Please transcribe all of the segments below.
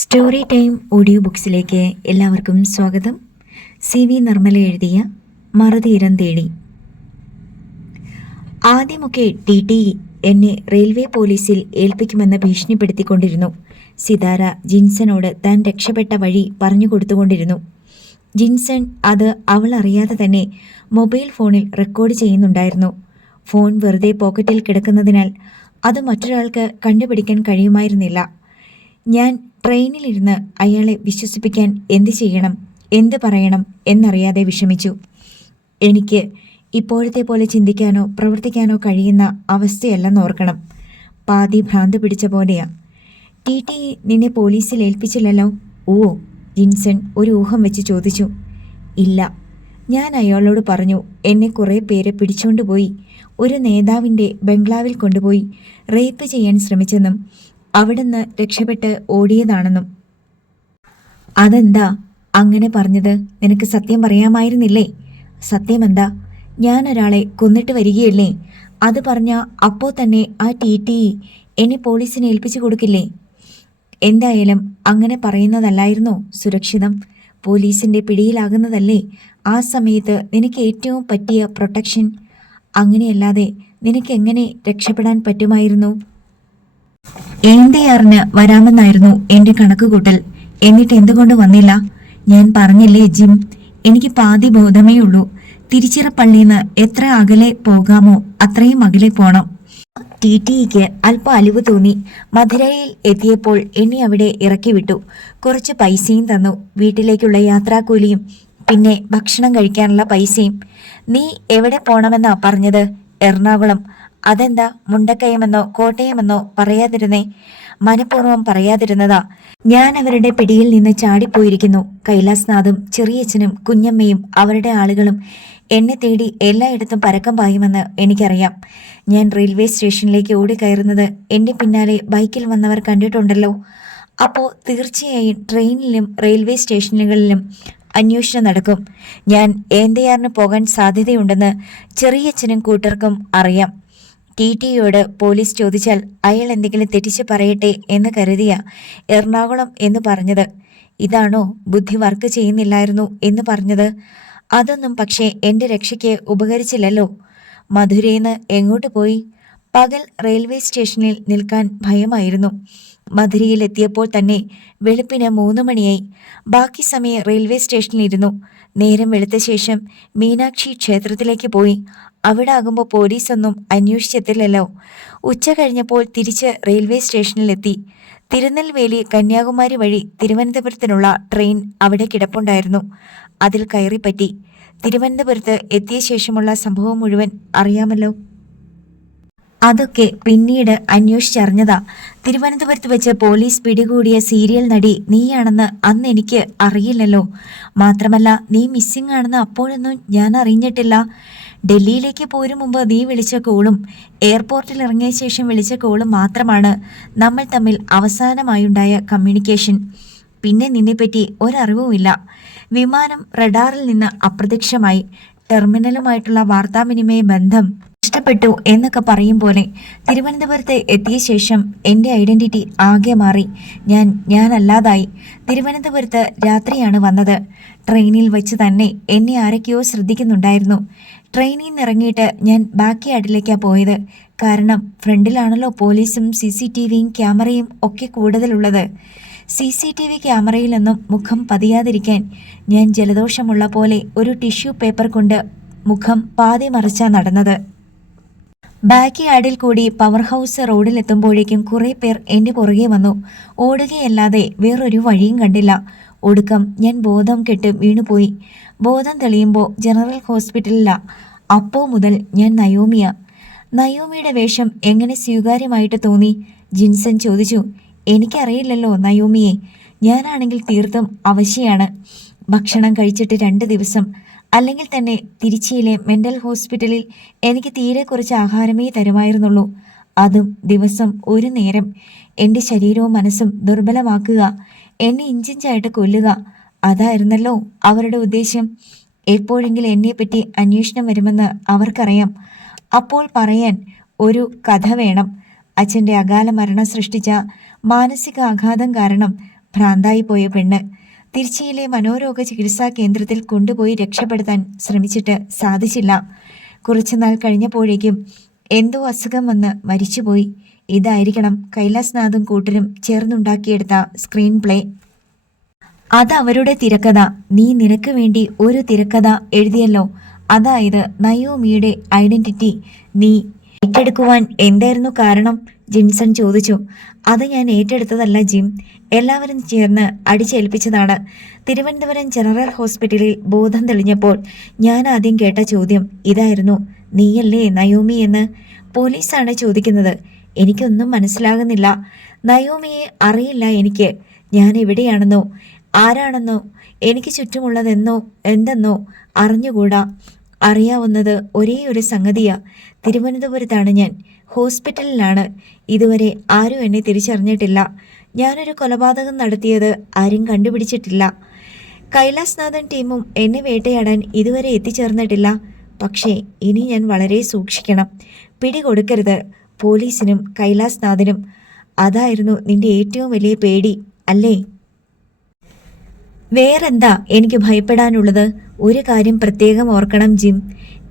Story time audio ബുക്സിലേക്ക് എല്ലാവർക്കും സ്വാഗതം. CV Nirmala എഴുതിയ മറുതീരം തേടി. ആദ്യമൊക്കെ TT എന്നെ റെയിൽവേ പോലീസിൽ ഏൽപ്പിക്കുമെന്ന് ഭീഷണിപ്പെടുത്തിക്കൊണ്ടിരുന്നു. സിതാര ജിൻസനോട് താൻ രക്ഷപ്പെട്ട വഴി പറഞ്ഞു കൊടുത്തുകൊണ്ടിരുന്നു. ജിൻസൺ അത് അവൾ അറിയാതെ തന്നെ മൊബൈൽ ഫോണിൽ റെക്കോർഡ് ചെയ്യുന്നുണ്ടായിരുന്നു. ഫോൺ വെറുതെ പോക്കറ്റിൽ കിടക്കുന്നതിനാൽ അത് മറ്റൊരാൾക്ക് കണ്ടുപിടിക്കാൻ കഴിയുമായിരുന്നില്ല. ഞാൻ ട്രെയിനിലിരുന്ന് അയാളെ വിശ്വസിപ്പിക്കാൻ എന്ത് ചെയ്യണം, എന്ത് പറയണം എന്നറിയാതെ വിഷമിച്ചു. എനിക്ക് ഇപ്പോഴത്തെ പോലെ ചിന്തിക്കാനോ പ്രവർത്തിക്കാനോ കഴിയുന്ന അവസ്ഥയല്ലെന്നോർക്കണം. പാതി ഭ്രാന്ത് പിടിച്ച പോലെയാ. TT നിന്നെ പോലീസിൽ ഏൽപ്പിച്ചില്ലല്ലോ? ഓ, ജിൻസൺ ഒരു ഊഹം വെച്ച് ചോദിച്ചു. ഇല്ല, ഞാൻ അയാളോട് പറഞ്ഞു എന്നെ കുറേ പേരെ പിടിച്ചുകൊണ്ടുപോയി ഒരു നേതാവിൻ്റെ ബംഗ്ലാവിൽ കൊണ്ടുപോയി റേപ്പ് ചെയ്യാൻ ശ്രമിച്ചെന്നും അവിടുന്ന് രക്ഷപ്പെട്ട് ഓടിയതാണെന്നും. അതെന്താ അങ്ങനെ പറഞ്ഞത്? നിനക്ക് സത്യം പറയാമായിരുന്നില്ലേ? സത്യമെന്താ? ഞാൻ ഒരാളെ കൊന്നിട്ട് വരികയല്ലേ? അത് പറഞ്ഞ അപ്പോൾ തന്നെ ആ TT എന്നെ പോലീസിനെ ഏൽപ്പിച്ചു കൊടുക്കില്ലേ? എന്തായാലും അങ്ങനെ പറയുന്നതല്ലായിരുന്നോ സുരക്ഷിതം? പോലീസിൻ്റെ പിടിയിലാകുന്നതല്ലേ ആ സമയത്ത് നിനക്ക് ഏറ്റവും പറ്റിയ പ്രൊട്ടക്ഷൻ. അങ്ങനെയല്ലാതെ നിനക്കെങ്ങനെ രക്ഷപ്പെടാൻ പറ്റുമായിരുന്നു? ഏന്തയാറിന് വരാമെന്നായിരുന്നു എൻ്റെ കണക്കുകൂട്ടൽ. എന്നിട്ട് എന്തുകൊണ്ട് വന്നില്ല? ഞാൻ പറഞ്ഞില്ലേ ജിം, എനിക്ക് പാതി ബോധമേ ഉള്ളൂ. തിരുച്ചിറപ്പള്ളിന്ന് എത്ര അകലെ പോകാമോ അത്രയും അകലെ പോണം. TTക്ക് അല്പം അലിവ് തോന്നി. മധുരയിൽ എത്തിയപ്പോൾ എന്നെ അവിടെ ഇറക്കി വിട്ടു. കുറച്ച് പൈസയും തന്നു, വീട്ടിലേക്കുള്ള യാത്രാക്കൂലിയും പിന്നെ ഭക്ഷണം കഴിക്കാനുള്ള പൈസയും. നീ എവിടെ പോണമെന്നാ പറഞ്ഞത്? എറണാകുളം. അതെന്താ മുണ്ടക്കയമെന്നോ കോട്ടയമെന്നോ പറയാതിരുന്നേ? മനഃപൂർവ്വം പറയാതിരുന്നതാ. ഞാൻ അവരുടെ പിടിയിൽ നിന്ന് ചാടിപ്പോയിരിക്കുന്നു. കൈലാസ്നാഥും ചെറിയച്ഛനും കുഞ്ഞമ്മയും അവരുടെ ആളുകളും എന്നെ തേടി എല്ലായിടത്തും പരക്കം പായുമെന്ന് എനിക്കറിയാം. ഞാൻ റെയിൽവേ സ്റ്റേഷനിലേക്ക് ഓടിക്കയറുന്നത് എൻ്റെ പിന്നാലെ ബൈക്കിൽ വന്നവർ കണ്ടിട്ടുണ്ടല്ലോ. അപ്പോൾ തീർച്ചയായും ട്രെയിനിലും റെയിൽവേ സ്റ്റേഷനുകളിലും അന്വേഷണം നടക്കും. ഞാൻ ഏന്തയാറിന് പോകാൻ സാധ്യതയുണ്ടെന്ന് ചെറിയച്ഛനും കൂട്ടർക്കും അറിയാം. TTയോട് പോലീസ് ചോദിച്ചാൽ അയാൾ എന്തെങ്കിലും തെറ്റിച്ച് പറയട്ടെ എന്ന് കരുതിയ എറണാകുളം എന്ന് പറഞ്ഞത്. ഇതാണോ ബുദ്ധി വർക്ക് ചെയ്യുന്നില്ലായിരുന്നു എന്ന് പറഞ്ഞത്? അതൊന്നും പക്ഷേ എൻ്റെ രക്ഷയ്ക്ക് ഉപകരിച്ചില്ലല്ലോ. മധുരയിന്ന് എങ്ങോട്ട് പോയി? പകൽ റെയിൽവേ സ്റ്റേഷനിൽ നിൽക്കാൻ ഭയമായിരുന്നു. മധുരയിലെത്തിയപ്പോൾ തന്നെ വെളുപ്പിന് 3 മണിയായി. ബാക്കി സമയം റെയിൽവേ സ്റ്റേഷനിലിരുന്നു. നേരം വെളുത്ത ശേഷം മീനാക്ഷി ക്ഷേത്രത്തിലേക്ക് പോയി. അവിടെ ആകുമ്പോൾ പോലീസൊന്നും അന്വേഷിച്ചെത്തില്ലല്ലോ. ഉച്ച കഴിഞ്ഞപ്പോൾ തിരിച്ച് റെയിൽവേ സ്റ്റേഷനിലെത്തി. തിരുനെൽവേലി കന്യാകുമാരി വഴി തിരുവനന്തപുരത്തിനുള്ള ട്രെയിൻ അവിടെ കിടപ്പുണ്ടായിരുന്നു. അതിൽ കയറിപ്പറ്റി. തിരുവനന്തപുരത്ത് എത്തിയ ശേഷമുള്ള സംഭവം മുഴുവൻ അറിയാമല്ലോ. അതൊക്കെ പിന്നീട് അന്വേഷിച്ചറിഞ്ഞതാ. തിരുവനന്തപുരത്ത് വെച്ച് പോലീസ് പിടികൂടിയ സീരിയൽ നടി നീയാണെന്ന് അന്ന് എനിക്ക് അറിയില്ലല്ലോ. മാത്രമല്ല നീ മിസ്സിംഗ് ആണെന്ന് അപ്പോഴൊന്നും ഞാൻ അറിഞ്ഞിട്ടില്ല. ഡൽഹിയിലേക്ക് പോരും മുമ്പ് നീ വിളിച്ച കോളും എയർപോർട്ടിൽ ഇറങ്ങിയ ശേഷം വിളിച്ച കോളും മാത്രമാണ് നമ്മൾ തമ്മിൽ അവസാനമായുണ്ടായ കമ്മ്യൂണിക്കേഷൻ. പിന്നെ നിന്നെപ്പറ്റി ഒരറിവുമില്ല. വിമാനം റഡാറിൽ നിന്ന് അപ്രത്യക്ഷമായി. ടെർമിനലുമായിട്ടുള്ള വാർത്താവിനിമയ ബന്ധം നഷ്ടപ്പെട്ടു എന്നൊക്കെ പറയും പോലെ. തിരുവനന്തപുരത്ത് എത്തിയ ശേഷം എൻ്റെ ഐഡന്റിറ്റി ആകെ മാറി. ഞാനല്ലാതായി. തിരുവനന്തപുരത്ത് രാത്രിയാണ് വന്നത്. ട്രെയിനിൽ വെച്ച് തന്നെ എന്നെ ആരൊക്കെയോ ശ്രദ്ധിക്കുന്നുണ്ടായിരുന്നു. ട്രെയിനിൽ നിന്ന് ഇറങ്ങിയിട്ട് ഞാൻ ബാക്കി യാർഡിലേക്കാണ് പോയത്. കാരണം ഫ്രണ്ടിലാണല്ലോ പോലീസും CCTVയും ക്യാമറയും ഒക്കെ കൂടുതലുള്ളത്. CCTV ക്യാമറയിലൊന്നും മുഖം പതിയാതിരിക്കാൻ ഞാൻ ജലദോഷമുള്ള പോലെ ഒരു ടിഷ്യൂ പേപ്പർ കൊണ്ട് മുഖം പാതി മറിച്ചാ നടന്നത്. ബാക്ക് യാർഡിൽ കൂടി പവർ ഹൗസ് റോഡിലെത്തുമ്പോഴേക്കും കുറേ പേർ എൻ്റെ പുറകെ വന്നു. ഓടുകയല്ലാതെ വേറൊരു വഴിയും കണ്ടില്ല. ഒടുക്കം ഞാൻ ബോധം കെട്ട് വീണുപോയി. ബോധം തെളിയുമ്പോൾ ജനറൽ ഹോസ്പിറ്റലിലാ. അപ്പോൾ മുതൽ ഞാൻ നയോമിയാ. നയോമിയുടെ വേഷം എങ്ങനെ സ്വീകാര്യമായിട്ട് തോന്നി? ജിൻസൺ ചോദിച്ചു. എനിക്കറിയില്ലല്ലോ നയോമിയെ. ഞാനാണെങ്കിൽ തീർത്തും അവശയാണ്. ഭക്ഷണം കഴിച്ചിട്ട് 2 ദിവസം. അല്ലെങ്കിൽ തന്നെ തിരുച്ചിയിലെ മെൻ്റൽ ഹോസ്പിറ്റലിൽ എനിക്ക് തീരെ കുറച്ച് ആഹാരമേ തരുമായിരുന്നുള്ളൂ. അതും ദിവസം ഒരു നേരം. എൻ്റെ ശരീരവും മനസ്സും ദുർബലമാക്കുക, എന്നെ ഇഞ്ചിഞ്ചായിട്ട് കൊല്ലുക, അതായിരുന്നല്ലോ അവരുടെ ഉദ്ദേശം. എപ്പോഴെങ്കിലും എന്നെപ്പറ്റി അന്വേഷണം വരുമെന്ന് അവർക്കറിയാം. അപ്പോൾ പറയാൻ ഒരു കഥ വേണം. അച്ഛൻ്റെ അകാല മരണം സൃഷ്ടിച്ച മാനസിക ആഘാതം കാരണം ഭ്രാന്തായി പോയ പെണ്ണ്. തിരുച്ചിയിലെ മനോരോഗ ചികിത്സാ കേന്ദ്രത്തിൽ കൊണ്ടുപോയി രക്ഷപ്പെടുത്താൻ ശ്രമിച്ചിട്ട് സാധിച്ചില്ല. കുറച്ചുനാൾ കഴിഞ്ഞപ്പോഴേക്കും എന്തോ അസുഖം വന്ന് മരിച്ചുപോയി. ഇതായിരിക്കണം കൈലാസ്നാഥും കൂട്ടരും ചേർന്നുണ്ടാക്കിയെടുത്ത സ്ക്രീൻ പ്ലേ. അതവരുടെ തിരക്കഥ. നീ നിനക്ക് വേണ്ടി ഒരു തിരക്കഥ എഴുതിയല്ലോ. അതായത് നയോമിയുടെ ഐഡന്റിറ്റി നീ ഏറ്റെടുക്കുവാൻ എന്തായിരുന്നു കാരണം? ജിൻസൺ ചോദിച്ചു. അത് ഞാൻ ഏറ്റെടുത്തതല്ല ജിം, എല്ലാവരും ചേർന്ന് അടിച്ചേൽപ്പിച്ചതാണ്. തിരുവനന്തപുരം ജനറൽ ഹോസ്പിറ്റലിൽ ബോധം തെളിഞ്ഞപ്പോൾ ഞാൻ ആദ്യം കേട്ട ചോദ്യം ഇതായിരുന്നു, നീയല്ലേ നയോമി എന്ന്? പോലീസാണ് ചോദിക്കുന്നത്. എനിക്കൊന്നും മനസ്സിലാകുന്നില്ല. നയോമിയെ അറിയില്ല എനിക്ക്. ഞാൻ എവിടെയാണെന്നോ ആരാണെന്നോ എനിക്ക് ചുറ്റുമുള്ളതെന്നോ എന്തെന്നോ അറിഞ്ഞുകൂടാ. അറിയാവുന്നത് ഒരേ ഒരു സംഗതിയാ, തിരുവനന്തപുരത്താണ് ഞാൻ, ഹോസ്പിറ്റലിലാണ്. ഇതുവരെ ആരും എന്നെ തിരിച്ചറിഞ്ഞിട്ടില്ല. ഞാനൊരു കൊലപാതകം നടത്തിയത് ആരും കണ്ടുപിടിച്ചിട്ടില്ല. കൈലാസ്നാഥൻ ടീമും എന്നെ വേട്ടയാടാൻ ഇതുവരെ എത്തിച്ചേർന്നിട്ടില്ല. പക്ഷേ ഇനി ഞാൻ വളരെ സൂക്ഷിക്കണം. പിടികൊടുക്കരുത് പോലീസിനും കൈലാസ്നാഥനും. അതായിരുന്നു നിന്റെ ഏറ്റവും വലിയ പേടി അല്ലേ? വേറെന്താ എനിക്ക് ഭയപ്പെടാനുള്ളത്? ഒരു കാര്യം പ്രത്യേകം ഓർക്കണം ജിം,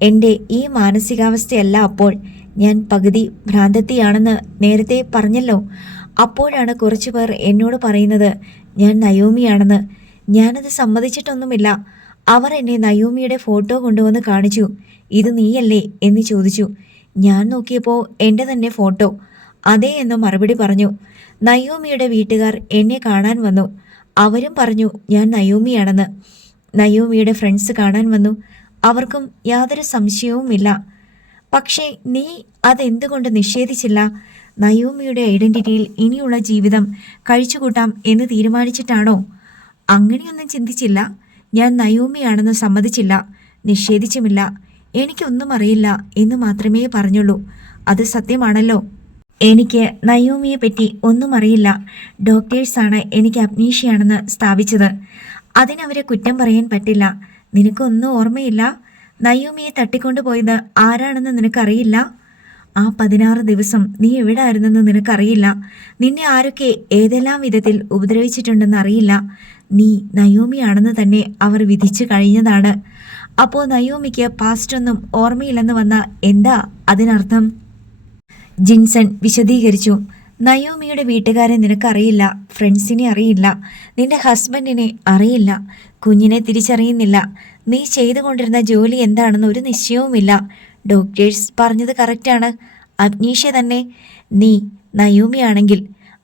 എൻ്റെ ഈ മാനസികാവസ്ഥയല്ല അപ്പോൾ. ഞാൻ പകുതി ഭ്രാന്തത്തിയാണെന്ന് നേരത്തെ പറഞ്ഞല്ലോ. അപ്പോഴാണ് കുറച്ചു പേർ എന്നോട് പറയുന്നത് ഞാൻ നയോമിയാണെന്ന്. ഞാനത് സമ്മതിച്ചിട്ടൊന്നുമില്ല. അവർ എന്നെ നയോമിയുടെ ഫോട്ടോ കൊണ്ടുവന്ന് കാണിച്ചു. ഇത് നീയല്ലേ എന്ന് ചോദിച്ചു. ഞാൻ നോക്കിയപ്പോൾ എൻ്റെ തന്നെ ഫോട്ടോ. അതേ എന്ന് മറുപടി പറഞ്ഞു. നയോമിയുടെ വീട്ടുകാർ എന്നെ കാണാൻ വന്നു. അവരും പറഞ്ഞു ഞാൻ നയോമിയാണെന്ന്. നയോമിയുടെ ഫ്രണ്ട്സ് കാണാൻ വന്നു. അവർക്കും യാതൊരു സംശയവുമില്ല. പക്ഷേ നീ അതെന്തുകൊണ്ട് നിഷേധിച്ചില്ല? നയോമിയുടെ ഐഡന്റിറ്റിയിൽ ഇനിയുള്ള ജീവിതം കഴിച്ചുകൂട്ടാം എന്ന് തീരുമാനിച്ചിട്ടാണോ? അങ്ങനെയൊന്നും ചിന്തിച്ചില്ല. ഞാൻ നയോമിയാണെന്ന് സമ്മതിച്ചില്ല, നിഷേധിച്ചുമില്ല. എനിക്കൊന്നും അറിയില്ല എന്ന് മാത്രമേ പറഞ്ഞുള്ളൂ. അത് സത്യമാണല്ലോ. എനിക്ക് നയോമിയെ പറ്റി ഒന്നും അറിയില്ല. ഡോക്ടേഴ്സാണ് എനിക്ക് അപ്നീഷ്യയാണെന്ന് സ്ഥാപിച്ചത്. അതിനവരെ കുറ്റം പറയാൻ പറ്റില്ല. നിനക്കൊന്നും ഓർമ്മയില്ല? നയോമിയെ തട്ടിക്കൊണ്ടുപോയത് ആരാണെന്ന് നിനക്കറിയില്ല? ആ 16 ദിവസം നീ എവിടെ ആയിരുന്നെന്ന് നിനക്കറിയില്ല. നിന്നെ ആരൊക്കെ ഏതെല്ലാം വിധത്തിൽ ഉപദ്രവിച്ചിട്ടുണ്ടെന്ന് അറിയില്ല. നീ നയോമിയാണെന്ന് തന്നെ അവർ വിധിച്ചു കഴിഞ്ഞതാണ്. അപ്പോൾ നയോമിക്ക് പാസ്റ്റൊന്നും ഓർമ്മയില്ലെന്ന് വന്ന എന്താ അതിനർത്ഥം? ജിൻസൺ വിശദീകരിച്ചു. നയോമിയുടെ വീട്ടുകാരെ നിനക്കറിയില്ല, ഫ്രണ്ട്സിനെ അറിയില്ല, നിന്റെ ഹസ്ബൻഡിനെ അറിയില്ല, കുഞ്ഞിനെ തിരിച്ചറിയുന്നില്ല. നീ ചെയ്തുകൊണ്ടിരുന്ന ജോലി എന്താണെന്ന് ഒരു നിശ്ചയവുമില്ല. ഡോക്ടേഴ്സ് പറഞ്ഞത് കറക്റ്റാണ്, അഗ്നീഷ്യ തന്നെ. നീ നയോമിയാണെങ്കിൽ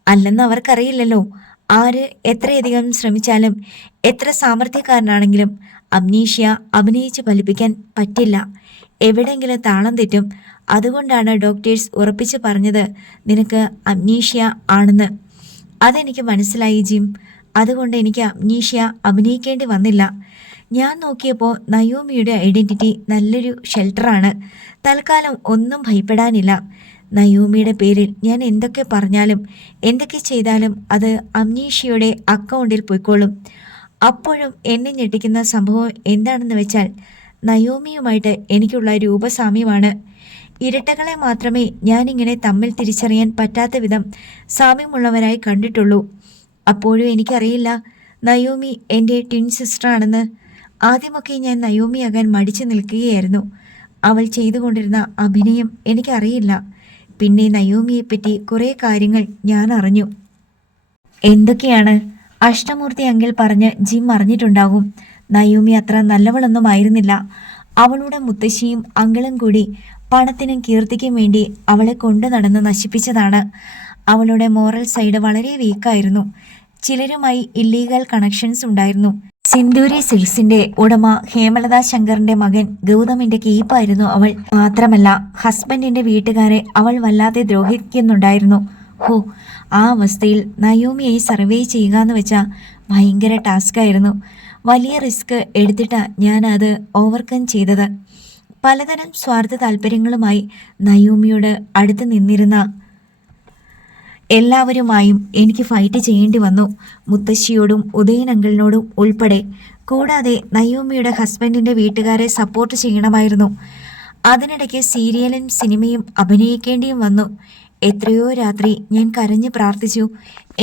അല്ലെന്ന് അവർക്കറിയില്ലല്ലോ. ആര് എത്രയധികം ശ്രമിച്ചാലും എത്ര സാമർഥ്യക്കാരനാണെങ്കിലും അഗ്നീഷ്യ അഭിനയിച്ച് ഫലിപ്പിക്കാൻ പറ്റില്ല. എവിടെയെങ്കിലും താളം തെറ്റും. അതുകൊണ്ടാണ് ഡോക്ടേഴ്സ് ഉറപ്പിച്ച് പറഞ്ഞത് നിനക്ക് അമ്നീഷ്യ ആണെന്ന്. അതെനിക്ക് മനസ്സിലായി ജിം. അതുകൊണ്ട് എനിക്ക് അമ്നീഷ്യ അഭിനയിക്കേണ്ടി വന്നില്ല. ഞാൻ നോക്കിയപ്പോൾ നയോമിയുടെ ഐഡന്റിറ്റി നല്ലൊരു ഷെൽട്ടറാണ്. തൽക്കാലം ഒന്നും ഭയപ്പെടാനില്ല. നയോമിയുടെ പേരിൽ ഞാൻ എന്തൊക്കെ പറഞ്ഞാലും എന്തൊക്കെ ചെയ്താലും അത് അമ്നീഷ്യയുടെ അക്കൗണ്ടിൽ പോയിക്കോളും. അപ്പോഴും എന്നെ ഞെട്ടിക്കുന്ന സംഭവം എന്താണെന്ന് വെച്ചാൽ നയോമിയുമായിട്ട് എനിക്കുള്ള രൂപസാമ്യമാണ്. ഇരട്ടകളെ മാത്രമേ ഞാനിങ്ങനെ തമ്മിൽ തിരിച്ചറിയാൻ പറ്റാത്ത വിധം സാമ്യമുള്ളവരായി കണ്ടിട്ടുള്ളൂ. അപ്പോഴും എനിക്കറിയില്ല നയോമി എൻ്റെ ട്വിൻ സിസ്റ്ററാണെന്ന്. ആദ്യമൊക്കെ ഞാൻ നയോമിയാകാൻ മടിച്ചു നിൽക്കുകയായിരുന്നു. അവൾ ചെയ്തുകൊണ്ടിരുന്ന അഭിനയം എനിക്കറിയില്ല. പിന്നെ നയോമിയെപ്പറ്റി കുറേ കാര്യങ്ങൾ ഞാൻ അറിഞ്ഞു. എന്തൊക്കെയാണ്? അഷ്ടമൂർത്തി അങ്കിൾ പറഞ്ഞ് ജിം അറിഞ്ഞിട്ടുണ്ടാകും. നയോമി അത്ര നല്ലവളൊന്നും ആയിരുന്നില്ല. അവളുടെ മുത്തശ്ശിയും അങ്കിളും കൂടി പണത്തിനും കീർത്തിക്കും വേണ്ടി അവളെ കൊണ്ടു നടന്ന് നശിപ്പിച്ചതാണ്. അവളുടെ മോറൽ സൈഡ് വളരെ വീക്കായിരുന്നു. ചിലരുമായി ഇല്ലീഗൽ കണക്ഷൻസ് ഉണ്ടായിരുന്നു. സിന്ദൂരി സിൽസിന്റെ ഉടമ ഹേമലത ശങ്കറിന്റെ മകൻ ഗൗതമിന്റെ കീപ്പായിരുന്നു അവൾ. മാത്രമല്ല ഹസ്ബൻഡിന്റെ വീട്ടുകാരെ അവൾ വല്ലാതെ ദ്രോഹിക്കുന്നുണ്ടായിരുന്നു. ഹോ, ആ അവസ്ഥയിൽ നയോമിയെ സർവേ ചെയ്യുക എന്ന് വെച്ചാൽ ഭയങ്കര ടാസ്കായിരുന്നു. വലിയ റിസ്ക് എടുത്തിട്ടാ ഞാൻ അത് ഓവർകം ചെയ്തത്. പലതരം സ്വാർത്ഥ താല്പര്യങ്ങളുമായി നയോമിയോട് അടുത്ത് നിന്നിരുന്ന എല്ലാവരുമായും എനിക്ക് ഫൈറ്റ് ചെയ്യേണ്ടി വന്നു. മുത്തശ്ശിയോടും ഉദയൻ അങ്കിളിനോടും ഉൾപ്പെടെ. കൂടാതെ നയോമിയുടെ ഹസ്ബൻഡിന്റെ വീട്ടുകാരെ സപ്പോർട്ട് ചെയ്യണമായിരുന്നു. അതിനിടയ്ക്ക് സീരിയലും സിനിമയും അഭിനയിക്കേണ്ടിയും വന്നു. എത്രയോ രാത്രി ഞാൻ കരഞ്ഞു പ്രാർത്ഥിച്ചു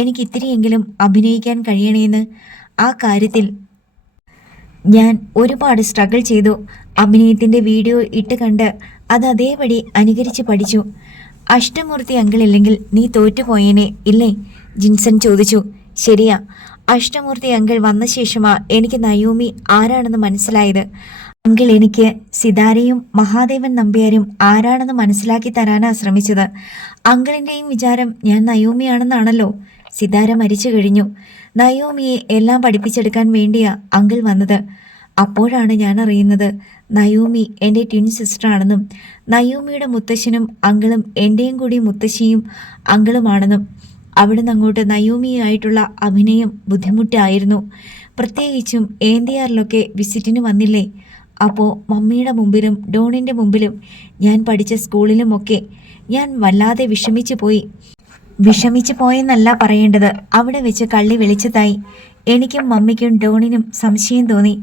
എനിക്ക് ഇത്തിരിയെങ്കിലും അഭിനയിക്കാൻ കഴിയണേന്ന്. ആ കാര്യത്തിൽ ഞാൻ ഒരുപാട് സ്ട്രഗിൾ ചെയ്തു. അഭിനയത്തിൻ്റെ വീഡിയോ ഇട്ട് കണ്ട് അത് അതേപടി അനുകരിച്ച് പഠിച്ചു. അഷ്ടമൂർത്തി അങ്കിൾ ഇല്ലെങ്കിൽ നീ തോറ്റുപോയേനെ ഇല്ലേ? ജിൻസൺ ചോദിച്ചു. ശരിയാ, അഷ്ടമൂർത്തി അങ്കിൾ വന്ന ശേഷമാ എനിക്ക് നയോമി ആരാണെന്ന് മനസ്സിലായത്. അങ്കിൾ എനിക്ക് സിതാരയും മഹാദേവൻ നമ്പ്യാരും ആരാണെന്ന് മനസ്സിലാക്കി തരാനാ ശ്രമിച്ചത്. അങ്കിളിൻ്റെയും വിചാരം ഞാൻ നയോമിയാണെന്നാണല്ലോ. സിതാര മരിച്ചു കഴിഞ്ഞു. നയോമിയെ എല്ലാം പഠിപ്പിച്ചെടുക്കാൻ വേണ്ടിയാ അങ്കിൾ വന്നത്. അപ്പോഴാണ് ഞാൻ അറിയുന്നത് നയോമി എൻ്റെ ട്വിൻ സിസ്റ്ററാണെന്നും നയോമിയുടെ മുത്തശ്ശനും അങ്കിളും എൻ്റെയും കൂടി മുത്തശ്ശിയും അങ്കിളുമാണെന്നും. അവിടുന്ന് അങ്ങോട്ട് നയോമിയായിട്ടുള്ള അഭിനയം ബുദ്ധിമുട്ടായിരുന്നു. പ്രത്യേകിച്ചും ഏന്തിയാറിലൊക്കെ വിസിറ്റിന് വന്നില്ലേ? അപ്പോൾ മമ്മിയുടെ മുമ്പിലും ഡോണിൻ്റെ മുമ്പിലും ഞാൻ പഠിച്ച സ്കൂളിലുമൊക്കെ ഞാൻ വല്ലാതെ വിഷമിച്ചു പോയെന്നല്ല പറയേണ്ടത്, അവിടെ വെച്ച് കള്ളി വെളിച്ചത്തായി. എനിക്കും മമ്മിക്കും ഡോണിനും സംശയം തോന്നി.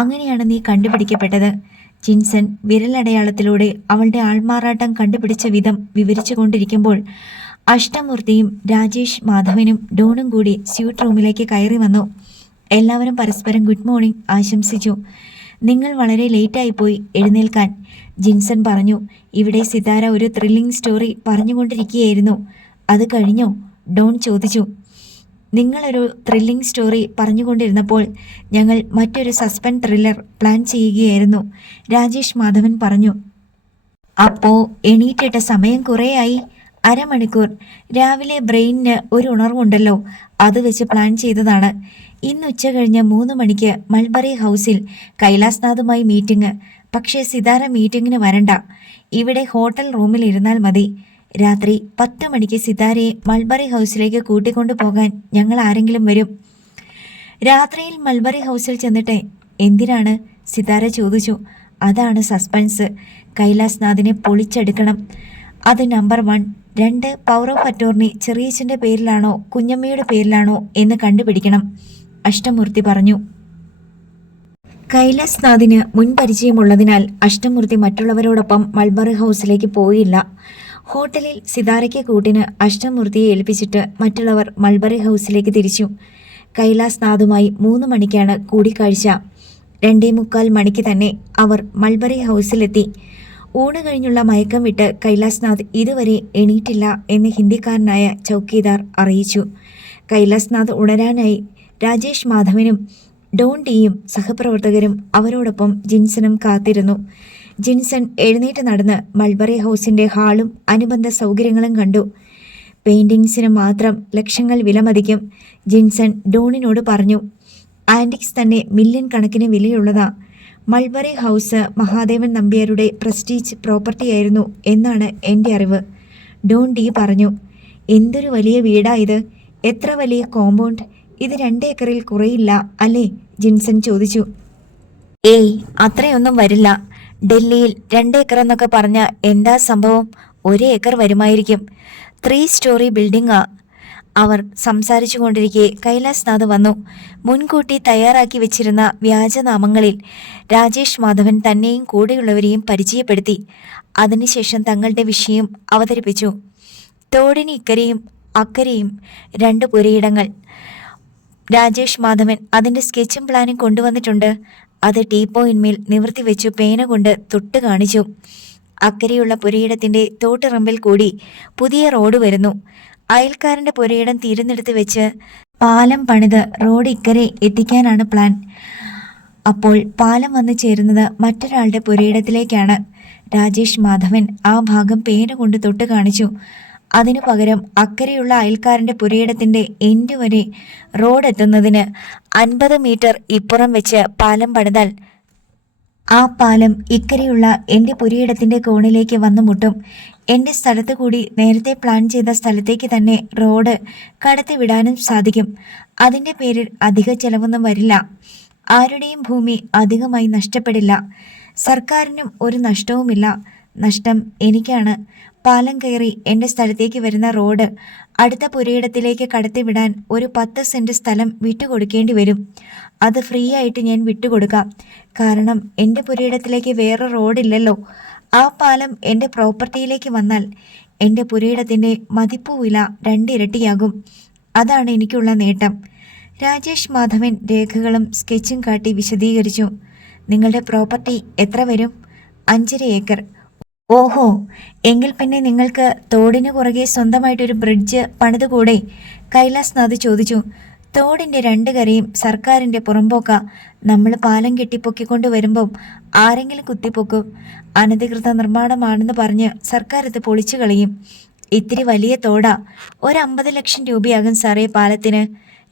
അങ്ങനെയാണ് നീ കണ്ടുപിടിക്കപ്പെട്ടത്. ജിൻസൺ വിരലടയാളത്തിലൂടെ അവളുടെ ആൾമാറാട്ടം കണ്ടുപിടിച്ച വിധം വിവരിച്ചു കൊണ്ടിരിക്കുമ്പോൾ അഷ്ടമൂർത്തിയും രാജേഷ് മാധവനും ഡോണും കൂടി സ്യൂട്ട് റൂമിലേക്ക് കയറി വന്നു. എല്ലാവരും പരസ്പരം ഗുഡ് മോർണിംഗ് ആശംസിച്ചു. നിങ്ങൾ വളരെ ലേറ്റായിപ്പോയി എഴുന്നേൽക്കാൻ, ജിൻസൺ പറഞ്ഞു. ഇവിടെ സിതാര ഒരു ത്രില്ലിംഗ് സ്റ്റോറി പറഞ്ഞുകൊണ്ടിരിക്കുകയായിരുന്നു. അത് കഴിഞ്ഞോ? ഡോൺ ചോദിച്ചു. നിങ്ങളൊരു ത്രില്ലിംഗ് സ്റ്റോറി പറഞ്ഞുകൊണ്ടിരുന്നപ്പോൾ ഞങ്ങൾ മറ്റൊരു സസ്പെൻസ് ത്രില്ലർ പ്ലാൻ ചെയ്യുകയായിരുന്നു, രാജേഷ് മാധവൻ പറഞ്ഞു. അപ്പോൾ എണീറ്റിട്ട സമയം കുറേയായി. അരമണിക്കൂർ. രാവിലെ ബ്രെയിനിന് ഒരു ഉണർവുണ്ടല്ലോ, അത് വെച്ച് പ്ലാൻ ചെയ്തതാണ്. ഇന്ന് ഉച്ച കഴിഞ്ഞ് 3 മണിക്ക് മൾബറി ഹൗസിൽ കൈലാസ്നാഥുമായി മീറ്റിംഗ്. പക്ഷേ സിതാര മീറ്റിങ്ങിന് വരണ്ട, ഇവിടെ ഹോട്ടൽ റൂമിൽ ഇരുന്നാൽ മതി. രാത്രി 10 മണിക്ക് സിതാരയെ മൾബറി ഹൗസിലേക്ക് കൂട്ടിക്കൊണ്ടു പോകാൻ ഞങ്ങൾ ആരെങ്കിലും വരും. രാത്രിയിൽ മൾബറി ഹൗസിൽ ചെന്നിട്ട് എന്തിനാണ്? സിതാര ചോദിച്ചു. അതാണ് സസ്പെൻസ്. കൈലാസ്നാഥിനെ പൊളിച്ചെടുക്കണം. അത് നമ്പർ 1. 2, പവർ ഓഫ് അറ്റോർണി ചെറിയച്ഛൻ്റെ പേരിലാണോ കുഞ്ഞമ്മയുടെ പേരിലാണോ എന്ന് കണ്ടുപിടിക്കണം, അഷ്ടമൂർത്തി പറഞ്ഞു. കൈലാസ്നാഥിന് മുൻപരിചയമുള്ളതിനാൽ അഷ്ടമൂർത്തി മറ്റുള്ളവരോടൊപ്പം മൾബറി ഹൗസിലേക്ക് പോയില്ല. ഹോട്ടലിൽ സിതാരയ്ക്ക് കൂട്ടിന് അഷ്ടമൂർത്തിയെ ഏൽപ്പിച്ചിട്ട് മറ്റുള്ളവർ മൾബറി ഹൗസിലേക്ക് തിരിച്ചു. കൈലാസ്നാഥുമായി 3 മണിക്കാണ് കൂടിക്കാഴ്ച. 2:45 മണിക്ക് തന്നെ അവർ മൾബറി ഹൗസിലെത്തി. ഊണ് കഴിഞ്ഞുള്ള മയക്കം വിട്ട് കൈലാസ്നാഥ് ഇതുവരെ എണീറ്റില്ല എന്ന് ഹിന്ദിക്കാരനായ ചൗക്കീദാർ അറിയിച്ചു. കൈലാസ്നാഥ് ഉണരാനായി രാജേഷ് മാധവനും ഡോൺ ഡിയും സഹപ്രവർത്തകരും അവരോടൊപ്പം ജിൻസണും കാത്തിരുന്നു. ജിൻസൺ എഴുന്നേറ്റ് നടന്ന് മൾബറി ഹൗസിൻ്റെ ഹാളും അനുബന്ധ സൗകര്യങ്ങളും കണ്ടു. പെയിൻറ്റിങ്സിന് മാത്രം ലക്ഷങ്ങൾ വിലമതിക്കും, ജിൻസൺ ഡോണിനോട് പറഞ്ഞു. ആൻറ്റിക്സ് തന്നെ മില്യൺ കണക്കിന് വിലയുള്ളതാ. മൾബറി ഹൗസ് മഹാദേവൻ നമ്പ്യാരുടെ പ്രസ്റ്റീജ് പ്രോപ്പർട്ടിയായിരുന്നു എന്നാണ് എൻ്റെ അറിവ്, ഡോൺ ഡി പറഞ്ഞു. എന്തൊരു വലിയ വീടാ ഇത്! എത്ര വലിയ കോമ്പൗണ്ട്! ഇത് 2 ഏക്കറിൽ കുറയില്ല അല്ലേ? ജിൻസൺ ചോദിച്ചു. ഏയ്, അത്രയൊന്നും വരില്ല. ഡൽഹിയിൽ 2 ഏക്കർ എന്നൊക്കെ പറഞ്ഞ എന്താ സംഭവം? 1 ഏക്കർ വരുമായിരിക്കും. 3 സ്റ്റോറി ബിൽഡിംഗാ. അവർ സംസാരിച്ചു കൊണ്ടിരിക്കെ കൈലാസ്നാഥ് വന്നു. മുൻകൂട്ടി തയ്യാറാക്കി വെച്ചിരുന്ന വ്യാജനാമങ്ങളിൽ രാജേഷ് മാധവൻ തന്നെയും കൂടെയുള്ളവരെയും പരിചയപ്പെടുത്തി. അതിനുശേഷം തങ്ങളുടെ വിഷയം അവതരിപ്പിച്ചു. തോടിന് ഇക്കരെയും അക്കരെയും 2 പുരയിടങ്ങൾ. രാജേഷ് മാധവൻ അതിൻ്റെ സ്കെച്ചും പ്ലാനും കൊണ്ടുവന്നിട്ടുണ്ട്. അത് ടീപ്പോയിന്മേൽ നിവർത്തി വെച്ചു പേന കൊണ്ട് തൊട്ട് കാണിച്ചു. അക്കരെയുള്ള പുരയിടത്തിൻ്റെ തോട്ടിറമ്പിൽ കൂടി പുതിയ റോഡ് വരുന്നു. അയൽക്കാരൻ്റെ പുരയിടം തീരുന്നിടത്ത് വെച്ച് പാലം പണിത് റോഡ് ഇക്കരെ എത്തിക്കാനാണ് പ്ലാൻ. അപ്പോൾ പാലം വന്നു ചേരുന്നത് മറ്റൊരാളുടെ പുരയിടത്തിലേക്കാണ്. രാജേഷ് മാധവൻ ആ ഭാഗം പേന കൊണ്ട് തൊട്ട് കാണിച്ചു. അതിനു പകരം അക്കരെയുള്ള അയൽക്കാരൻ്റെ പുരയിടത്തിൻ്റെ എൻഡ് വരെ റോഡ് എത്തുന്നതിന് 50 മീറ്റർ ഇപ്പുറം വെച്ച് പാലം പണിതാൽ ആ പാലം ഇക്കരെയുള്ള എൻ്റെ പുരയിടത്തിൻ്റെ കോണിലേക്ക് വന്നു മുട്ടും. എൻ്റെ സ്ഥലത്ത് കൂടി നേരത്തെ പ്ലാൻ ചെയ്ത സ്ഥലത്തേക്ക് തന്നെ റോഡ് കടത്തിവിടാനും സാധിക്കും. അതിൻ്റെ പേരിൽ അധിക ചെലവൊന്നും വരില്ല. ആരുടെയും ഭൂമി അധികമായി നഷ്ടപ്പെടില്ല. സർക്കാരിനും ഒരു നഷ്ടവുമില്ല. നഷ്ടം എനിക്കാണ്. പാലം കയറി എൻ്റെ സ്ഥലത്തേക്ക് വരുന്ന റോഡ് അടുത്ത പുരയിടത്തിലേക്ക് കടത്തിവിടാൻ ഒരു 10 സെൻറ്റ് സ്ഥലം വിട്ടുകൊടുക്കേണ്ടി വരും. അത് ഫ്രീ ആയിട്ട് ഞാൻ വിട്ടുകൊടുക്കാം. കാരണം എൻ്റെ പുരയിടത്തിലേക്ക് വേറെ റോഡില്ലല്ലോ. ആ പാലം എൻ്റെ പ്രോപ്പർട്ടിയിലേക്ക് വന്നാൽ എൻ്റെ പുരയിടത്തിൻ്റെ മതിപ്പു വില 2 ഇരട്ടിയാകും. അതാണ് എനിക്കുള്ള നേട്ടം. രാജേഷ് മാധവൻ രേഖകളും സ്കെച്ചും കാട്ടി വിശദീകരിച്ചു. നിങ്ങളുടെ പ്രോപ്പർട്ടി എത്ര വരും? 5.5 ഏക്കർ. ഓഹോ, എങ്കിൽ പിന്നെ നിങ്ങൾക്ക് തോടിനു പുറകെ സ്വന്തമായിട്ടൊരു ബ്രിഡ്ജ് പണിതുകൂടെ? കൈലാസ്നാഥ് ചോദിച്ചു. തോടിൻ്റെ 2 കരയും സർക്കാരിൻ്റെ പുറമ്പോക്ക. നമ്മൾ പാലം കെട്ടിപ്പൊക്കിക്കൊണ്ട് വരുമ്പം ആരെങ്കിലും കുത്തിപ്പൊക്കും. അനധികൃത നിർമ്മാണമാണെന്ന് പറഞ്ഞ് സർക്കാർ ഇത് പൊളിച്ചു കളയും. ഇത്തിരി വലിയ തോടാ. ഒരു 50 ലക്ഷം രൂപയാകും സാറേ പാലത്തിന്,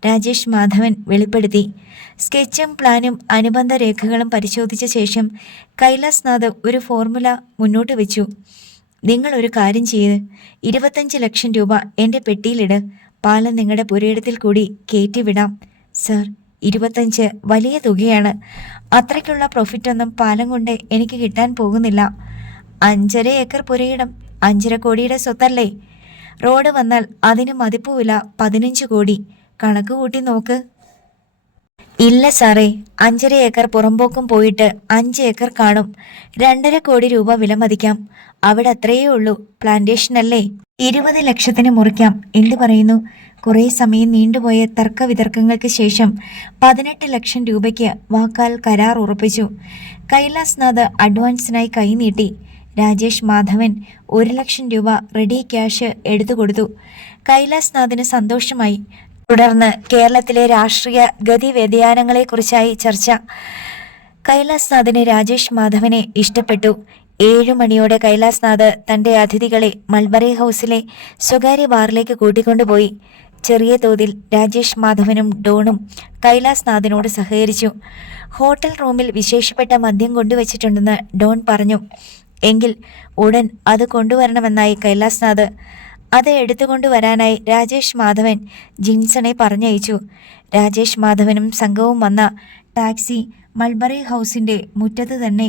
രാജേഷ് മാധവൻ വെളിപ്പെടുത്തി. സ്കെച്ചും പ്ലാനും അനുബന്ധ രേഖകളും പരിശോധിച്ച ശേഷം കൈലാസ്നാഥ് ഒരു ഫോർമുല മുന്നോട്ട് വെച്ചു. നിങ്ങൾ ഒരു കാര്യം ചെയ്ത് 25 ലക്ഷം രൂപ എൻ്റെ പെട്ടിയിലിട്. പാലം നിങ്ങളുടെ പുരയിടത്തിൽ കൂടി കയറ്റിവിടാം. സർ, 25 വലിയ തുകയാണ്. അത്രയ്ക്കുള്ള പ്രോഫിറ്റൊന്നും പാലം കൊണ്ട് എനിക്ക് കിട്ടാൻ പോകുന്നില്ല. 5.5 ഏക്കർ പുരയിടം 5.5 കോടിയുടെ സ്വത്തല്ലേ? റോഡ് വന്നാൽ അതിന് മതിപ്പുവില 15 കോടി. കണക്ക് കൂട്ടി നോക്ക്. ഇല്ല സാറേ, 5.5 ഏക്കർ പുറമ്പോക്കും പോയിട്ട് 5 ഏക്കർ കാണും. 2.5 കോടി രൂപ വിലമതിക്കാം. അവിടെ അത്രയേ ഉള്ളൂ. പ്ലാന്റേഷനല്ലേ? 20 ലക്ഷത്തിന് മുറിക്കാം. എന്തു പറയുന്നു? കുറേ സമയം നീണ്ടുപോയ തർക്കവിതർക്കങ്ങൾക്ക് ശേഷം 18 ലക്ഷം രൂപയ്ക്ക് വാക്കാൽ കരാർ ഉറപ്പിച്ചു. കൈലാസ്നാഥ് അഡ്വാൻസിനായി കൈനീട്ടി. രാജേഷ് മാധവൻ 1 ലക്ഷം രൂപ റെഡി ക്യാഷ് എടുത്തു കൊടുത്തു. കൈലാസ്നാഥിന് സന്തോഷമായി. തുടർന്ന് കേരളത്തിലെ രാഷ്ട്രീയ ഗതി വ്യതിയാനങ്ങളെക്കുറിച്ചായി ചർച്ച. കൈലാസ്നാഥിന് രാജേഷ് മാധവനെ ഇഷ്ടപ്പെട്ടു. 7 മണിയോടെ കൈലാസ്നാഥ് തൻ്റെ അതിഥികളെ മൾബറി ഹൗസിലെ സ്വകാര്യ ബാറിലേക്ക് കൂട്ടിക്കൊണ്ടുപോയി. ചെറിയ തോതിൽ രാജേഷ് മാധവനും ഡോണും കൈലാസ്നാഥിനോട് സഹകരിച്ചു. ഹോട്ടൽ റൂമിൽ വിശേഷപ്പെട്ട മദ്യം കൊണ്ടുവച്ചിട്ടുണ്ടെന്ന് ഡോൺ പറഞ്ഞു. എങ്കിൽ ഉടൻ അത് കൊണ്ടുവരണമെന്നായി കൈലാസ്നാഥ്. അത് എടുത്തുകൊണ്ടുവരാനായി രാജേഷ് മാധവൻ ജിൻസണെ പറഞ്ഞയച്ചു. രാജേഷ് മാധവനും സംഘവും വന്ന ടാക്സി മൾബറി ഹൗസിൻ്റെ മുറ്റത്ത് തന്നെ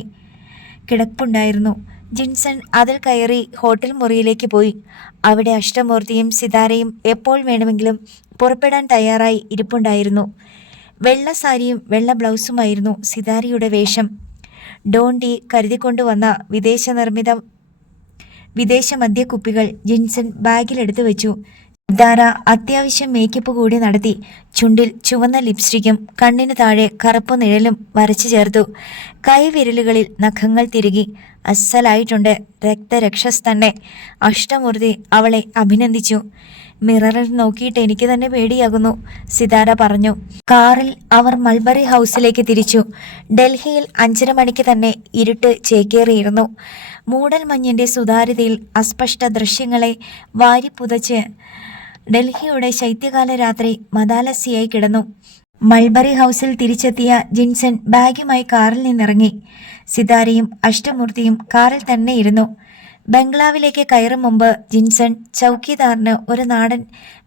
കിടപ്പുണ്ടായിരുന്നു. ജിൻസൺ അതിൽ കയറി ഹോട്ടൽ മുറിയിലേക്ക് പോയി. അവിടെ അഷ്ടമൂർത്തിയും സിതാരയും എപ്പോൾ വേണമെങ്കിലും പുറപ്പെടാൻ തയ്യാറായി ഇരിപ്പുണ്ടായിരുന്നു. വെള്ള സാരിയും വെള്ള ബ്ലൗസുമായിരുന്നു സിതാരയുടെ വേഷം. ഡോൺ ഡി കരുതിക്കൊണ്ടുവന്ന വിദേശ മദ്യക്കുപ്പികൾ ജിൻസൺ ബാഗിലെടുത്തു വെച്ചു. സിതാര അത്യാവശ്യം മേക്കപ്പ് കൂടി നടത്തി. ചുണ്ടിൽ ചുവന്ന ലിപ്സ്റ്റിക്കും കണ്ണിന് താഴെ കറുപ്പ് നിഴലും വരച്ചു ചേർത്തു. കൈവിരലുകളിൽ നഖങ്ങൾ തിരുകി. അസ്സലായിട്ടുണ്ട്, രക്തരക്ഷസ് തന്നെ. അഷ്ടമൂർത്തി അവളെ അഭിനന്ദിച്ചു. മിററിൽ നോക്കിയിട്ട് എനിക്ക് തന്നെ പേടിയാകുന്നു, സിതാര പറഞ്ഞു. കാറിൽ അവർ മൾബറി ഹൗസിലേക്ക് തിരിച്ചു. ഡൽഹിയിൽ 5:30 മണിക്ക് തന്നെ ഇരുട്ട് ചേക്കേറിയിരുന്നു. മൂടൽ മഞ്ഞിൻ്റെ സുതാര്യതയിൽ അസ്പഷ്ട ദൃശ്യങ്ങളെ വാരിപ്പുതച്ച് ഡൽഹിയുടെ ശൈത്യകാല രാത്രി മതാലസ്യയായി കിടന്നു. മൾബറി ഹൗസിൽ തിരിച്ചെത്തിയ ജിൻസൺ ബാഗുമായി കാറിൽ നിന്നിറങ്ങി. സിതാരയും അഷ്ടമൂർത്തിയും കാറിൽ തന്നെ ഇരുന്നു. ബംഗ്ലാവിലേക്ക് കയറും മുമ്പ് ജിൻസൺ ചൗക്കിദാറിന് ഒരു നാടൻ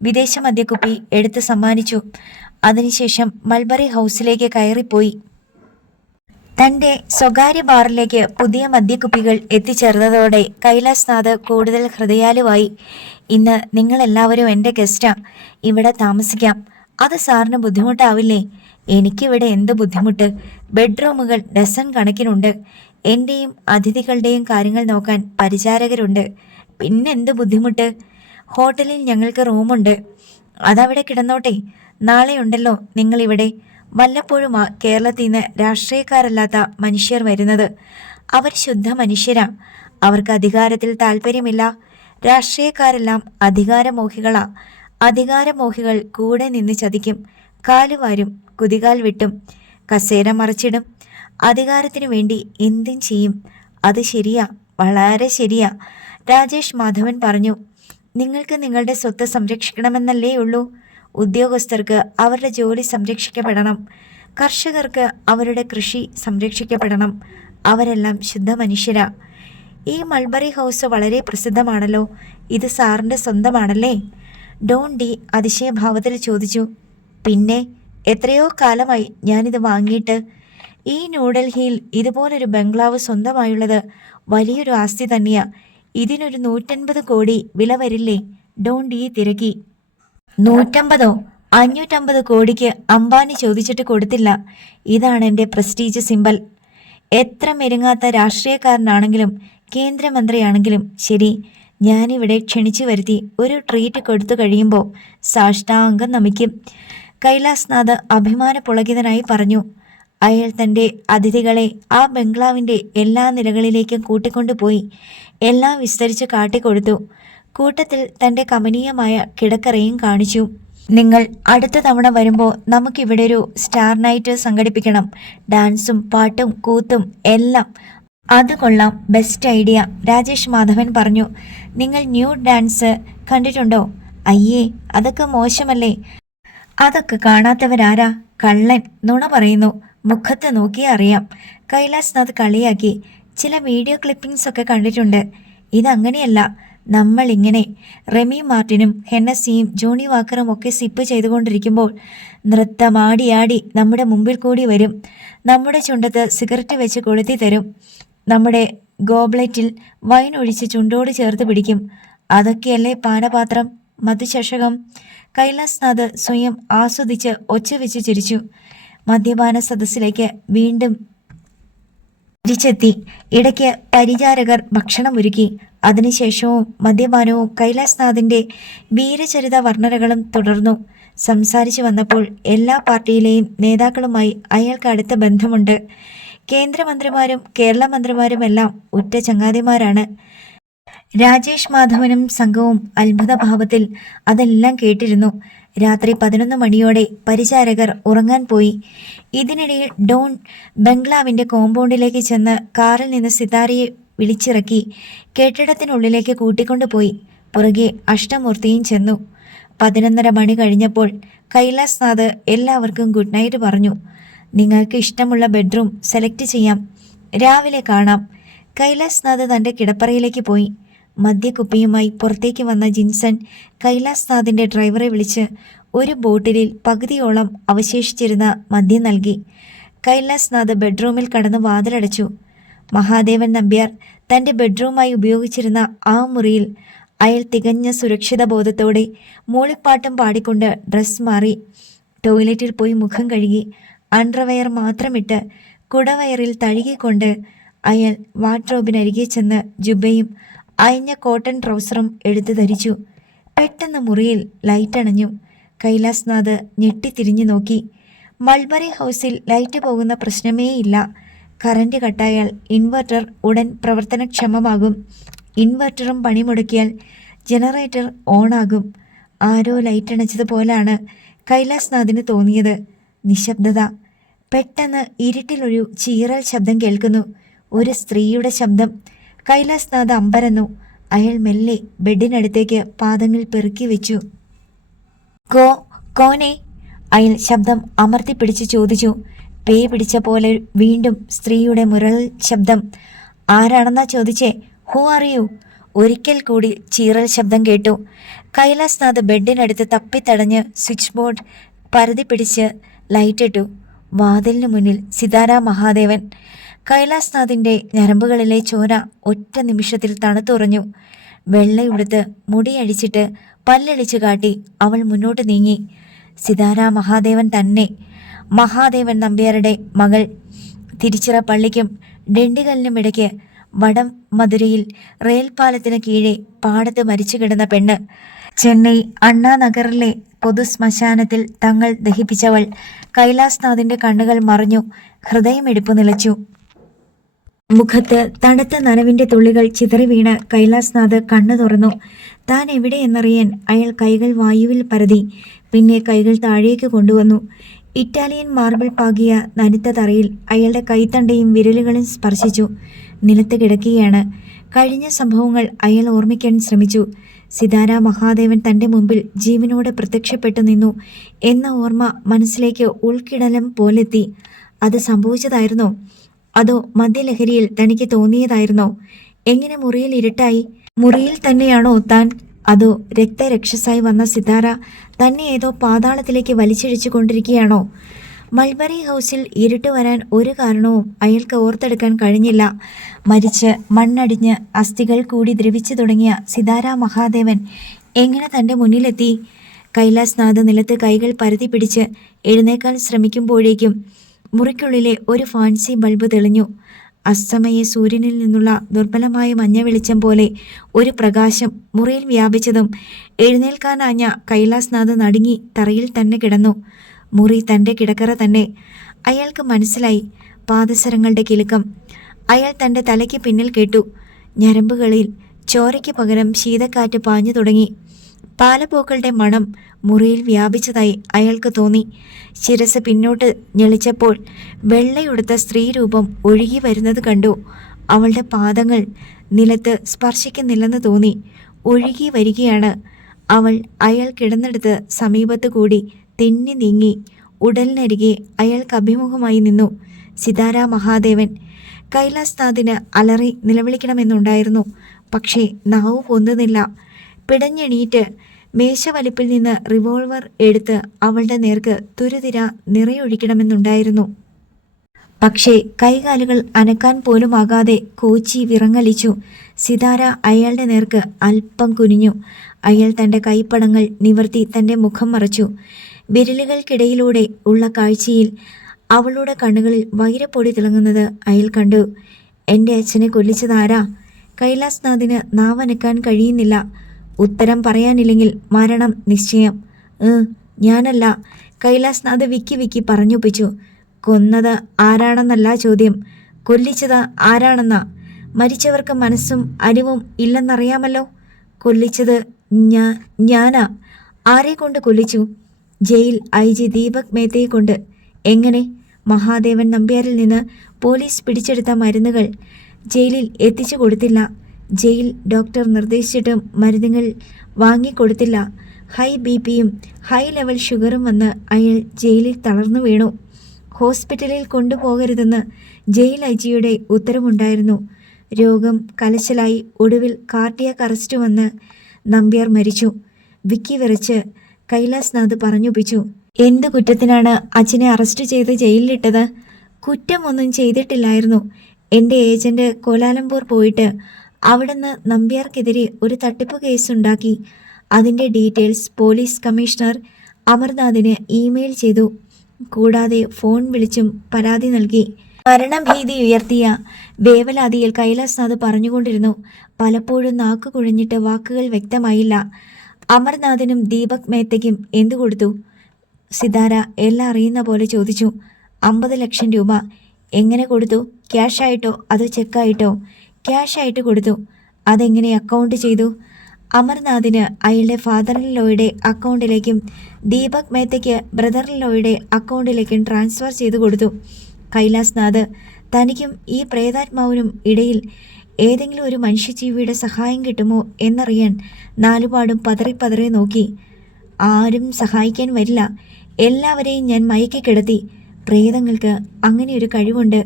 വിദേശ മദ്യക്കുപ്പി എടുത്ത് സമ്മാനിച്ചു. അതിനുശേഷം മൾബറി ഹൗസിലേക്ക് കയറിപ്പോയി. തൻ്റെ സ്വകാര്യ ബാറിലേക്ക് പുതിയ മദ്യക്കുപ്പികൾ എത്തിച്ചേർന്നതോടെ കൈലാസ്നാഥ് കൂടുതൽ ഹൃദയാലുവായി. ഇന്ന് നിങ്ങളെല്ലാവരും എൻ്റെ ഗസ്റ്റാ. ഇവിടെ താമസിക്കാം. അത് സാറിന് ബുദ്ധിമുട്ടാവില്ലേ? എനിക്കിവിടെ എന്ത് ബുദ്ധിമുട്ട്? ബെഡ്റൂമുകൾ ഡസൻ കണക്കിനുണ്ട്. എൻ്റെയും അതിഥികളുടെയും കാര്യങ്ങൾ നോക്കാൻ പരിചാരകരുണ്ട്. പിന്നെന്ത് ബുദ്ധിമുട്ട്? ഹോട്ടലിൽ ഞങ്ങൾക്ക് റൂമുണ്ട്. അതവിടെ കിടന്നോട്ടെ. നാളെയുണ്ടല്ലോ നിങ്ങളിവിടെ. വല്ലപ്പോഴുമാ കേരളത്തിൽ നിന്ന് രാഷ്ട്രീയക്കാരല്ലാത്ത മനുഷ്യർ വരുന്നത്. അവർ ശുദ്ധ മനുഷ്യരാ. അവർക്ക് അധികാരത്തിൽ താല്പര്യമില്ല. രാഷ്ട്രീയക്കാരെല്ലാം അധികാരമോഹികളാ. അധികാരമോഹികൾ കൂടെ നിന്ന് ചതിക്കും, കാലുവാരും, കുതികാൽ വെട്ടും, കസേര മറിച്ചിടും. അധികാരത്തിനു വേണ്ടി എന്തും ചെയ്യും. അത് ശരിയാ, വളരെ ശരിയാ, രാജേഷ് മാധവൻ പറഞ്ഞു. നിങ്ങൾക്ക് നിങ്ങളുടെ സ്വത്ത് സംരക്ഷിക്കണമെന്നല്ലേ ഉള്ളൂ. ഉദ്യോഗസ്ഥർക്ക് അവരുടെ ജോലി സംരക്ഷിക്കപ്പെടണം. കർഷകർക്ക് അവരുടെ കൃഷി സംരക്ഷിക്കപ്പെടണം. അവരെല്ലാം ശുദ്ധ മനുഷ്യരാ. ഈ മൾബറി ഹൗസ് വളരെ പ്രസിദ്ധമാണല്ലോ. ഇത് സാറിൻ്റെ സ്വന്തമാണല്ലേ? ഡോൺ ഡി അതിശയഭാവത്തിൽ ചോദിച്ചു. പിന്നെ, എത്രയോ കാലമായി ഞാനിത് വാങ്ങിയിട്ട്. ഈ ന്യൂഡൽഹിയിൽ ഇതുപോലൊരു ബംഗ്ലാവ് സ്വന്തമായുള്ളത് വലിയൊരു ആസ്തി തന്നെയാ. ഇതിനൊരു 150 കോടി വില വരില്ലേ? ഡോൺ ഡി തിരക്കി. 150? 550 കോടിക്ക് അംബാനി ചോദിച്ചിട്ട് കൊടുത്തില്ല. ഇതാണ് എൻ്റെ പ്രസ്റ്റീജ് സിമ്പൽ. എത്ര മെരുങ്ങാത്ത രാഷ്ട്രീയക്കാരനാണെങ്കിലും കേന്ദ്രമന്ത്രിയാണെങ്കിലും ശരി, ഞാനിവിടെ ക്ഷണിച്ചു വരുത്തി ഒരു ട്രീറ്റ് കൊടുത്തു കഴിയുമ്പോൾ സാഷ്ടാംഗം നമിക്കും. കൈലാസ്നാഥ് അഭിമാനപുളകിതനായി പറഞ്ഞു. അയാൾ തൻ്റെ അതിഥികളെ ആ ബംഗ്ലാവിൻ്റെ എല്ലാ നിലകളിലേക്കും കൂട്ടിക്കൊണ്ടുപോയി എല്ലാം വിസ്തരിച്ച് കാട്ടിക്കൊടുത്തു. കൂട്ടത്തിൽ തൻ്റെ കമനീയമായ കിടക്കറയും കാണിച്ചു. നിങ്ങൾ അടുത്ത തവണ വരുമ്പോൾ നമുക്കിവിടെ ഒരു സ്റ്റാർ നൈറ്റ് സംഘടിപ്പിക്കണം. ഡാൻസും പാട്ടും കൂത്തും എല്ലാം. അത് കൊള്ളാം, ബെസ്റ്റ് ഐഡിയ, രാജേഷ് മാധവൻ പറഞ്ഞു. നിങ്ങൾ ന്യൂ ഡാൻസ് കണ്ടിട്ടുണ്ടോ? അയ്യേ, അതൊക്കെ മോശമല്ലേ? അതൊക്കെ കാണാത്തവരാരാ? കള്ളൻ, നുണ പറയുന്നു. മുഖത്ത് നോക്കിയാൽ അറിയാം. കൈലാസ്നാഥ് കളിയാക്കി. ചില വീഡിയോ ക്ലിപ്പിംഗ്സ് ഒക്കെ കണ്ടിട്ടുണ്ട്. ഇതങ്ങനെയല്ല. നമ്മളിങ്ങനെ റെമി മാർട്ടിനും ഹെന്നസിയും ജോണി വാക്കറും ഒക്കെ സിപ്പ് ചെയ്തുകൊണ്ടിരിക്കുമ്പോൾ നൃത്തമാടിയാടി നമ്മുടെ മുമ്പിൽ കൂടി വരും. നമ്മുടെ ചുണ്ടത്ത് സിഗരറ്റ് വെച്ച് കൊളുത്തി തരും. നമ്മുടെ ഗോബ്ലറ്റിൽ വൈൻ ഒഴിച്ച് ചുണ്ടോട് ചേർത്ത് പിടിക്കും. അതൊക്കെയല്ലേ പാനപാത്രം, മധുചഷകം. കൈലാസ്നാഥ് സ്വയം ആസ്വദിച്ച് ഒച്ചവെച്ച് ചിരിച്ചു. മദ്യപാന സദസ്സിലേക്ക് വീണ്ടും തിരിച്ചെത്തി. ഇടയ്ക്ക് പരിചാരകർ ഭക്ഷണം ഒരുക്കി. അതിനുശേഷവും മദ്യപാനവും കൈലാസ്നാഥിൻ്റെ വീരചരിത വർണ്ണനകളും തുടർന്നു. സംസാരിച്ചു വന്നപ്പോൾ എല്ലാ പാർട്ടിയിലെയും നേതാക്കളുമായി അയാൾക്ക് അടുത്ത ബന്ധമുണ്ട്. കേന്ദ്രമന്ത്രിമാരും കേരള മന്ത്രിമാരുമെല്ലാം ഉറ്റ ചങ്ങാതിമാരാണ്. രാജേഷ് മാധവനും സംഘവും അത്ഭുതഭാവത്തിൽ അതെല്ലാം കേട്ടിരുന്നു. രാത്രി 11 മണിയോടെ പരിചാരകർ ഉറങ്ങാൻ പോയി. ഇതിനിടയിൽ ഡോൺ ബംഗ്ലാവിൻ്റെ കോമ്പൗണ്ടിലേക്ക് ചെന്ന് കാറിൽ നിന്ന് സിതാരയെ വിളിച്ചിറക്കി കെട്ടിടത്തിനുള്ളിലേക്ക് കൂട്ടിക്കൊണ്ടുപോയി. പുറകെ അഷ്ടമൂർത്തിയും ചെന്നു. 11:30 മണി കഴിഞ്ഞപ്പോൾ കൈലാസ്നാഥ് എല്ലാവർക്കും ഗുഡ് നൈറ്റ് പറഞ്ഞു. നിങ്ങൾക്ക് ഇഷ്ടമുള്ള ബെഡ്റൂം സെലക്ട് ചെയ്യാം, രാവിലെ കാണാം. കൈലാസ്നാഥ് തൻ്റെ കിടപ്പറയിലേക്ക് പോയി. മദ്യക്കുപ്പിയുമായി പുറത്തേക്ക് വന്ന ജിൻസൺ കൈലാസ്നാഥിൻ്റെ ഡ്രൈവറെ വിളിച്ച് ഒരു ബോട്ടിലിൽ പകുതിയോളം അവശേഷിച്ചിരുന്ന മദ്യം നൽകി. കൈലാസ്നാഥ് ബെഡ്റൂമിൽ കടന്ന് വാതിലടച്ചു. മഹാദേവൻ നമ്പ്യാർ തൻ്റെ ബെഡ്റൂമായി ഉപയോഗിച്ചിരുന്ന ആ മുറിയിൽ അയാൾ തികഞ്ഞ സുരക്ഷിത ബോധത്തോടെ മൂളിപ്പാട്ടും പാടിക്കൊണ്ട് ഡ്രസ് മാറി. ടോയ്ലറ്റിൽ പോയി മുഖം കഴുകി അണ്ടർവെയർ മാത്രമിട്ട് കുടവയറിൽ തഴുകിക്കൊണ്ട് അയാൾ വാർഡ്രോബിനരികെ ചെന്ന് ജുബയും അയഞ്ഞ കോട്ടൺ ട്രൗസറും എടുത്തു ധരിച്ചു. പെട്ടെന്ന് മുറിയിൽ ലൈറ്റ് അണഞ്ഞു. കൈലാസ്നാഥ് ഞെട്ടിത്തിരിഞ്ഞു നോക്കി. മൾബറി ഹൗസിൽ ലൈറ്റ് പോകുന്ന പ്രശ്നമേയില്ല. കറന്റ് കട്ടായാൽ ഇൻവെർട്ടർ ഉടൻ പ്രവർത്തനക്ഷമമാകും. ഇൻവെർട്ടറും പണിമുടക്കിയാൽ ജനറേറ്റർ ഓണാകും. ആരോ ലൈറ്റ് അണച്ചതുപോലാണ് കൈലാസ്നാഥിന് തോന്നിയത്. നിശബ്ദത. പെട്ടെന്ന് ഇരുട്ടിലൊരു ചീറൽ ശബ്ദം കേൾക്കുന്നു. ഒരു സ്ത്രീയുടെ ശബ്ദം. കൈലാസ്നാഥ് അമ്പരന്നു. അയാൾ മെല്ലെ ബെഡിനടുത്തേക്ക് പാദങ്ങൾ പെറുക്കി വെച്ചു. കോനെ? അയാൾ ശബ്ദം അമർത്തിപ്പിടിച്ച് ചോദിച്ചു. പേ പിടിച്ച പോലെ വീണ്ടും സ്ത്രീയുടെ മുരൾ ശബ്ദം. ആരാണെന്നാ ചോദിച്ചേ? Who are you? ഒരിക്കൽ കൂടി ചീറൽ ശബ്ദം കേട്ടു. കൈലാസ്നാഥ് ബെഡിനടുത്ത് തപ്പിത്തടഞ്ഞ് സ്വിച്ച് ബോർഡ് പരതി പിടിച്ച് ലൈറ്റിട്ടു. വാതിലിനു മുന്നിൽ സിതാര മഹാദേവൻ. കൈലാസ്നാഥിൻ്റെ ഞരമ്പുകളിലെ ചോര ഒറ്റ നിമിഷത്തിൽ തണുത്തുറഞ്ഞു. വെള്ളയുടുത്ത് മുടിയഴിച്ചിട്ട് പല്ലടിച്ചു കാട്ടി അവൾ മുന്നോട്ട് നീങ്ങി. സിതാര മഹാദേവൻ തന്നെ, മഹാദേവൻ നമ്പ്യാരുടെ മകൾ. തിരുച്ചിറപ്പള്ളിക്കും ഡെണ്ടികലിനുമിടയ്ക്ക് വടം മധുരയിൽ റെയിൽപാലത്തിന് കീഴെ പാടത്ത് മരിച്ചു കിടന്ന പെണ്ണ്. ചെന്നൈ അണ്ണാനഗറിലെ പൊതുശ്മശാനത്തിൽ തങ്ങൾ ദഹിപ്പിച്ചവൾ. കൈലാസ്നാഥിൻ്റെ കണ്ണുകൾ മറഞ്ഞു. ഹൃദയമിടിപ്പ് നിലച്ചു. മുഖത്ത് തണുത്ത നനവിൻ്റെ തുള്ളികൾ ചിതറി വീണ് കൈലാസ്നാഥ് കണ്ണു തുറന്നു. താൻ എവിടെയെന്നറിയാൻ അയാൾ കൈകൾ വായുവിൽ പരതി. പിന്നെ കൈകൾ താഴേക്ക് കൊണ്ടുവന്നു. ഇറ്റാലിയൻ മാർബിൾ പാകിയ നനുത്ത തറയിൽ അയാളുടെ കൈത്തണ്ടയും വിരലുകളും സ്പർശിച്ചു. നിലത്ത് കിടക്കുകയാണ്. കഴിഞ്ഞ സംഭവങ്ങൾ അയാൾ ഓർമ്മിക്കാൻ ശ്രമിച്ചു. സിതാര മഹാദേവൻ തൻ്റെ മുമ്പിൽ ജീവനോടെ പ്രത്യക്ഷപ്പെട്ടു നിന്നു എന്ന ഓർമ്മ മനസ്സിലേക്ക് ഉൾക്കിടലം പോലെത്തി. അത് സംഭവിച്ചതായിരുന്നോ? അതോ മദ്യലഹരിയിൽ തനിക്ക് തോന്നിയതായിരുന്നോ? എങ്ങനെ മുറിയിൽ ഇരുട്ടായി? മുറിയിൽ തന്നെയാണോ താൻ? അതോ രക്തരക്ഷസായി വന്ന സിതാര തന്നെ ഏതോ പാതാളത്തിലേക്ക് വലിച്ചിഴിച്ചു കൊണ്ടിരിക്കുകയാണോ? മൾബറി ഹൗസിൽ ഇരുട്ട് വരാൻ ഒരു കാരണവും അയാൾക്ക് ഓർത്തെടുക്കാൻ കഴിഞ്ഞില്ല. മരിച്ച് മണ്ണടിഞ്ഞ് അസ്ഥികൾ കൂടി ദ്രവിച്ചു തുടങ്ങിയ സിതാര മഹാദേവൻ എങ്ങനെ തൻ്റെ മുന്നിലെത്തി? കൈലാസ്നാഥ് നിലത്ത് കൈകൾ പരതി പിടിച്ച് എഴുന്നേക്കാൻ ശ്രമിക്കുമ്പോഴേക്കും മുറിക്കുള്ളിലെ ഒരു ഫാൻസി ബൾബ് തെളിഞ്ഞു. അസ്തമയ സൂര്യനിൽ നിന്നുള്ള ദുർബലമായ മഞ്ഞ വെളിച്ചം പോലെ ഒരു പ്രകാശം മുറിയിൽ വ്യാപിച്ചതും എഴുന്നേൽക്കാനാഞ്ഞ കൈലാസ്നാഥ് നടുങ്ങി തറയിൽ തന്നെ കിടന്നു. മുറി തൻ്റെ കിടക്കറ തന്നെ. അയാൾക്ക് മനസ്സിലായി പാദസരങ്ങളുടെ കിലുക്കം. അയാൾ തൻ്റെ തലയ്ക്ക് പിന്നിൽ കേട്ടു. ഞരമ്പുകളിൽ ചോരയ്ക്ക് പകരം ശീതക്കാറ്റ് പാഞ്ഞു തുടങ്ങി. പാലപ്പൂക്കളുടെ മണം മുറിയിൽ വ്യാപിച്ചതായി അയാൾക്ക് തോന്നി. ശിരസ് പിന്നോട്ട് ഞെളിച്ചപ്പോൾ വെള്ളയുടുത്ത സ്ത്രീരൂപം ഒഴുകി വരുന്നത് കണ്ടു. അവളുടെ പാദങ്ങൾ നിലത്ത് സ്പർശിക്കുന്നില്ലെന്ന് തോന്നി. ഒഴുകി വരികയാണ്. അവൾ അയാൾ കിടന്നെടുത്ത് സമീപത്ത് കൂടി തെന്നി നീങ്ങി ഉടലിനരികെ അയാൾക്ക് അഭിമുഖമായി നിന്നു. സിതാര മഹാദേവൻ. കൈലാസ്നാഥിന് അലറി നിലവിളിക്കണമെന്നുണ്ടായിരുന്നു. പക്ഷേ നാവ് പൊന്തുന്നില്ല. പിടഞ്ഞെണീറ്റ് മേശവലിപ്പിൽ നിന്ന് റിവോൾവർ എടുത്ത് അവളുടെ നേർക്ക് തുരുതിര നിറയൊഴിക്കണമെന്നുണ്ടായിരുന്നു. പക്ഷേ കൈകാലുകൾ അനക്കാൻ പോലുമാകാതെ കോച്ചി വിറങ്ങലിച്ചു. സിതാര അയാളുടെ നേർക്ക് അല്പം കുനിഞ്ഞു. അയാൾ തൻ്റെ കൈപ്പടങ്ങൾ നിവർത്തി തൻ്റെ മുഖം മറച്ചു. വിരലുകൾക്കിടയിലൂടെ ഉള്ള കാഴ്ചയിൽ അവളുടെ കണ്ണുകളിൽ വൈരപ്പൊടി തിളങ്ങുന്നത് അയാൾ കണ്ടു. എൻ്റെ അച്ഛനെ കൊല്ലിച്ചതാരാ? കൈലാസ്നാഥിന് നാവനക്കാൻ കഴിയുന്നില്ല. ഉത്തരം പറയാനില്ലെങ്കിൽ മരണം നിശ്ചയം. ഞാനല്ല. കൈലാസ്നാഥ് വിക്കി വിക്കി പറഞ്ഞൊപ്പിച്ചു. കൊന്നത് ആരാണെന്നല്ല ചോദ്യം, കൊല്ലിച്ചത് ആരാണെന്നാ. മരിച്ചവർക്ക് മനസ്സും അരിവും ഇല്ലെന്നറിയാമല്ലോ. കൊല്ലിച്ചത് ഞാനാ. ആരെ കൊണ്ട് കൊല്ലിച്ചു? ജയിൽ IG ദീപക് മേത്തയെ കൊണ്ട്. എങ്ങനെ? മഹാദേവൻ നമ്പ്യാരിൽ നിന്ന് പോലീസ് പിടിച്ചെടുത്ത മരുന്നുകൾ ജയിലിൽ എത്തിച്ചു കൊടുത്തില്ല. ജയിൽ ഡോക്ടർ നിർദ്ദേശിച്ചിട്ടും മരുന്നുകൾ വാങ്ങിക്കൊടുത്തില്ല. ഹൈ BP-യും ഹൈ ലെവൽ ഷുഗറും വന്ന് അയാൾ ജയിലിൽ തളർന്നു വീണു. ഹോസ്പിറ്റലിൽ കൊണ്ടുപോകരുതെന്ന് ജയിൽ IG-യുടെ ഉത്തരവുണ്ടായിരുന്നു. രോഗം കലശലായി. ഒടുവിൽ കാർഡിയാക് അറസ്റ്റ് വന്ന് നമ്പ്യാർ മരിച്ചു. വിക്കി വിറച്ച് കൈലാസ്നാഥ് പറഞ്ഞൊപ്പിച്ചു. എന്ത് കുറ്റത്തിനാണ് അച്ഛനെ അറസ്റ്റ് ചെയ്ത് ജയിലിലിട്ടത്? കുറ്റമൊന്നും ചെയ്തിട്ടില്ലായിരുന്നു. എൻ്റെ ഏജന്റ് കോലാലംപൂർ പോയിട്ട് അവിടുന്ന് നമ്പ്യാർക്കെതിരെ ഒരു തട്ടിപ്പ് കേസുണ്ടാക്കി. അതിൻ്റെ ഡീറ്റെയിൽസ് പോലീസ് കമ്മീഷണർ അമർനാഥിന് ഇമെയിൽ ചെയ്തു. കൂടാതെ ഫോൺ വിളിച്ചും പരാതി നൽകി. മരണഭീതി ഉയർത്തിയ വേവലാതിയിൽ കൈലാസ്നാഥ് പറഞ്ഞുകൊണ്ടിരുന്നു. പലപ്പോഴും നാക്കു കുഴഞ്ഞിട്ട് വാക്കുകൾ വ്യക്തമായില്ല. അമർനാഥിനും ദീപക് മേത്തയ്ക്കും എന്തു കൊടുത്തു? സിതാര എല്ലാം അറിയുന്ന പോലെ ചോദിച്ചു. 50 ലക്ഷം രൂപ. എങ്ങനെ കൊടുത്തു? ക്യാഷായിട്ടോ അതോ ചെക്കായിട്ടോ? ക്യാഷായിട്ട് കൊടുത്തു. അതെങ്ങനെ അക്കൗണ്ട് ചെയ്തു? അമർനാഥിന് അയാളുടെ ഫാദർ ഇൻ ലോയുടെ അക്കൗണ്ടിലേക്കും ദീപക് മേത്തയ്ക്ക് ബ്രദർ ഇൻ ലോയുടെ അക്കൗണ്ടിലേക്കും ട്രാൻസ്ഫർ ചെയ്തു കൊടുത്തു. കൈലാസ്നാഥ്, തനിക്കും ഈ പ്രേതാത്മാവിനും ഇടയിൽ ഏതെങ്കിലും ഒരു മനുഷ്യജീവിയുടെ സഹായം കിട്ടുമോ എന്നറിയാൻ നാലുപാടും പതറി നോക്കി. ആരും സഹായിക്കാൻ വരില്ല. എല്ലാവരെയും ഞാൻ മയക്കി കിടത്തി. പ്രേതങ്ങൾക്ക് അങ്ങനെയൊരു കഴിവുണ്ട്.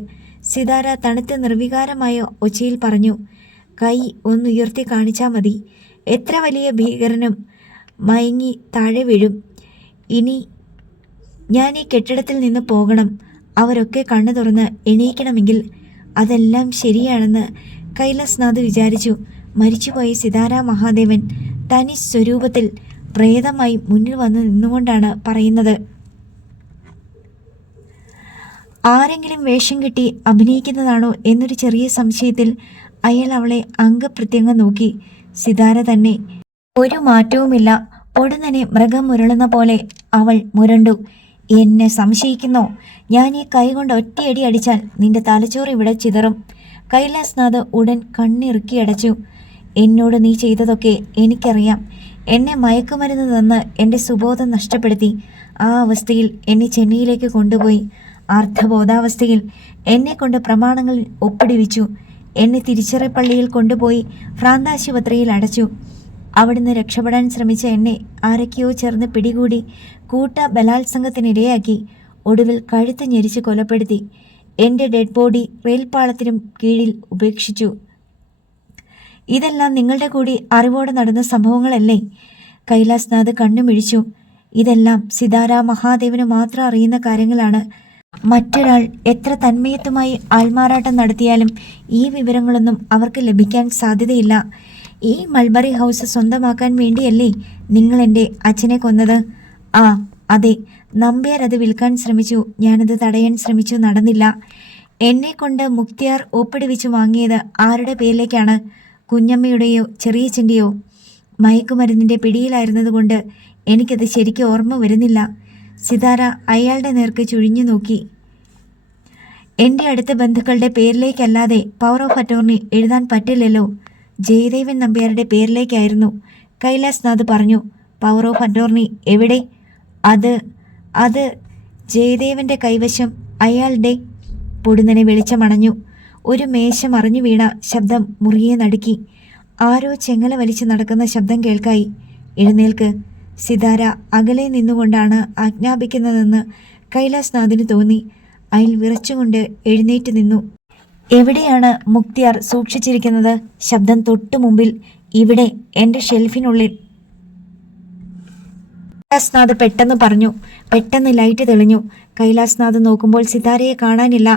സിതാര തണുത്ത് നിർവികാരമായ ഒച്ചയിൽ പറഞ്ഞു. കൈ ഒന്നുയർത്തി കാണിച്ചാൽ മതി. എത്ര വലിയ ഭീകരനും മയങ്ങി താഴെ വീഴും. ഇനി ഞാൻ ഈ കെട്ടിടത്തിൽ നിന്ന് പോകണം. അവരൊക്കെ കണ്ണു തുറന്ന് എണീക്കണമെങ്കിൽ. അതെല്ലാം ശരിയാണെന്ന് കൈലാസ്നാഥ് വിചാരിച്ചു. മരിച്ചുപോയ സിതാര മഹാദേവൻ തനി സ്വരൂപത്തിൽ പ്രേതമായി മുന്നിൽ വന്ന് നിന്നുകൊണ്ടാണ് പറയുന്നത്. ആരെങ്കിലും വേഷം കെട്ടി അഭിനയിക്കുന്നതാണോ എന്നൊരു ചെറിയ സംശയത്തിൽ അയാൾ അവളെ അംഗപ്രത്യംഗം നോക്കി. സിതാര തന്നെ. ഒരു മാറ്റവുമില്ല. ഉടനെ മൃഗം മുരളുന്ന പോലെ അവൾ മുരണ്ടു. എന്നെ സംശയിക്കുന്നോ? ഞാൻ ഈ കൈ കൊണ്ട് ഒറ്റയടി അടിച്ചാൽ നിന്റെ തലച്ചോറ് ഇവിടെ ചിതറും. കൈലാസ്നാഥ് ഉടൻ കണ്ണിറുക്കി അടച്ചു. എന്നോട് നീ ചെയ്തതൊക്കെ എനിക്കറിയാം. എന്നെ മയക്കുമരുന്ന് തന്ന് എൻ്റെ സുബോധം നഷ്ടപ്പെടുത്തി. ആ അവസ്ഥയിൽ എന്നെ ചെന്നൈയിലേക്ക് കൊണ്ടുപോയി. അർദ്ധബോധാവസ്ഥയിൽ എന്നെ കൊണ്ട് പ്രമാണങ്ങളിൽ ഒപ്പിടിവിച്ചു. എന്നെ തിരിച്ചറിപ്പള്ളിയിൽ കൊണ്ടുപോയി ഭ്രാന്താശുപത്രിയിൽ അടച്ചു. അവിടുന്ന് രക്ഷപ്പെടാൻ ശ്രമിച്ച എന്നെ ആരൊക്കെയോ ചേർന്ന് പിടികൂടി കൂട്ട ബലാത്സംഗത്തിനിരയാക്കി. ഒടുവിൽ കഴുത്ത് ഞെരിച്ച് കൊലപ്പെടുത്തി. എൻ്റെ ഡെഡ് ബോഡി റെയിൽപാളത്തിനും കീഴിൽ ഉപേക്ഷിച്ചു. ഇതെല്ലാം നിങ്ങളുടെ കൂടി അറിവോടെ നടന്ന സംഭവങ്ങളല്ലേ? കൈലാസ്നാഥ് കണ്ണുമിഴിച്ചു. ഇതെല്ലാം സിതാര മഹാദേവന് മാത്രം അറിയുന്ന കാര്യങ്ങളാണ്. മറ്റൊരാൾ എത്ര തന്മയത്വമായി ആൾമാറാട്ടം നടത്തിയാലും ഈ വിവരങ്ങളൊന്നും അവർക്ക് ലഭിക്കാൻ സാധ്യതയില്ല. ഈ മൾബറി ഹൗസ് സ്വന്തമാക്കാൻ വേണ്ടിയല്ലേ നിങ്ങൾ എൻ്റെ അച്ഛനെ കൊന്നത്? ആ അതെ, നമ്പ്യാർ അത് വിൽക്കാൻ ശ്രമിച്ചു. ഞാനത് തടയാൻ ശ്രമിച്ചു, നടന്നില്ല. എന്നെ കൊണ്ട് മുക്തിയാർ ഒപ്പിടിവിച്ച് വാങ്ങിയത് ആരുടെ പേരിലേക്കാണ്? കുഞ്ഞമ്മയുടെയോ ചെറിയച്ഛൻ്റെയോ? മയക്കുമരുന്നിൻ്റെ പിടിയിലായിരുന്നതുകൊണ്ട് എനിക്കത് ശരിക്കും ഓർമ്മ വരുന്നില്ല. സിതാര അയാളുടെ നേർക്ക് ചുഴിഞ്ഞു നോക്കി. എൻ്റെ അടുത്ത ബന്ധുക്കളുടെ പേരിലേക്കല്ലാതെ പവർ ഓഫ് അറ്റോർണി എഴുതാൻ പറ്റില്ലല്ലോ. ജയദേവൻ നമ്പ്യാരുടെ പേരിലേക്കായിരുന്നു. കൈലാസ്നാഥ് പറഞ്ഞു. പവർ ഓഫ് അറ്റോർണി എവിടെ? അത് ജയദേവൻ്റെ കൈവശം. അയാളുടെ പൊടുന്നനെ വെളിച്ചമണഞ്ഞു. ഒരു മേശ മറിഞ്ഞു വീണ ശബ്ദം മുറിയെ നടുക്കി. ആരോ ചെങ്ങല വലിച്ചു നടക്കുന്ന ശബ്ദം കേൾക്കായി. എഴുന്നേൽക്ക്. സിതാര അകലെ നിന്നുകൊണ്ടാണ് ആജ്ഞാപിക്കുന്നതെന്ന് കൈലാസ്നാഥിന് തോന്നി. അയാൾ വിറച്ചുകൊണ്ട് എഴുന്നേറ്റ് നിന്നു. എവിടെയാണ് മുക്തിയാർ സൂക്ഷിച്ചിരിക്കുന്നത്? ശബ്ദം തൊട്ടു മുമ്പിൽ. ഇവിടെ, എൻ്റെ ഷെൽഫിനുള്ളിൽ. കൈലാസ്നാഥ് പെട്ടെന്ന് പറഞ്ഞു. പെട്ടെന്ന് ലൈറ്റ് തെളിഞ്ഞു. കൈലാസ്നാഥ് നോക്കുമ്പോൾ സിതാരയെ കാണാനില്ല.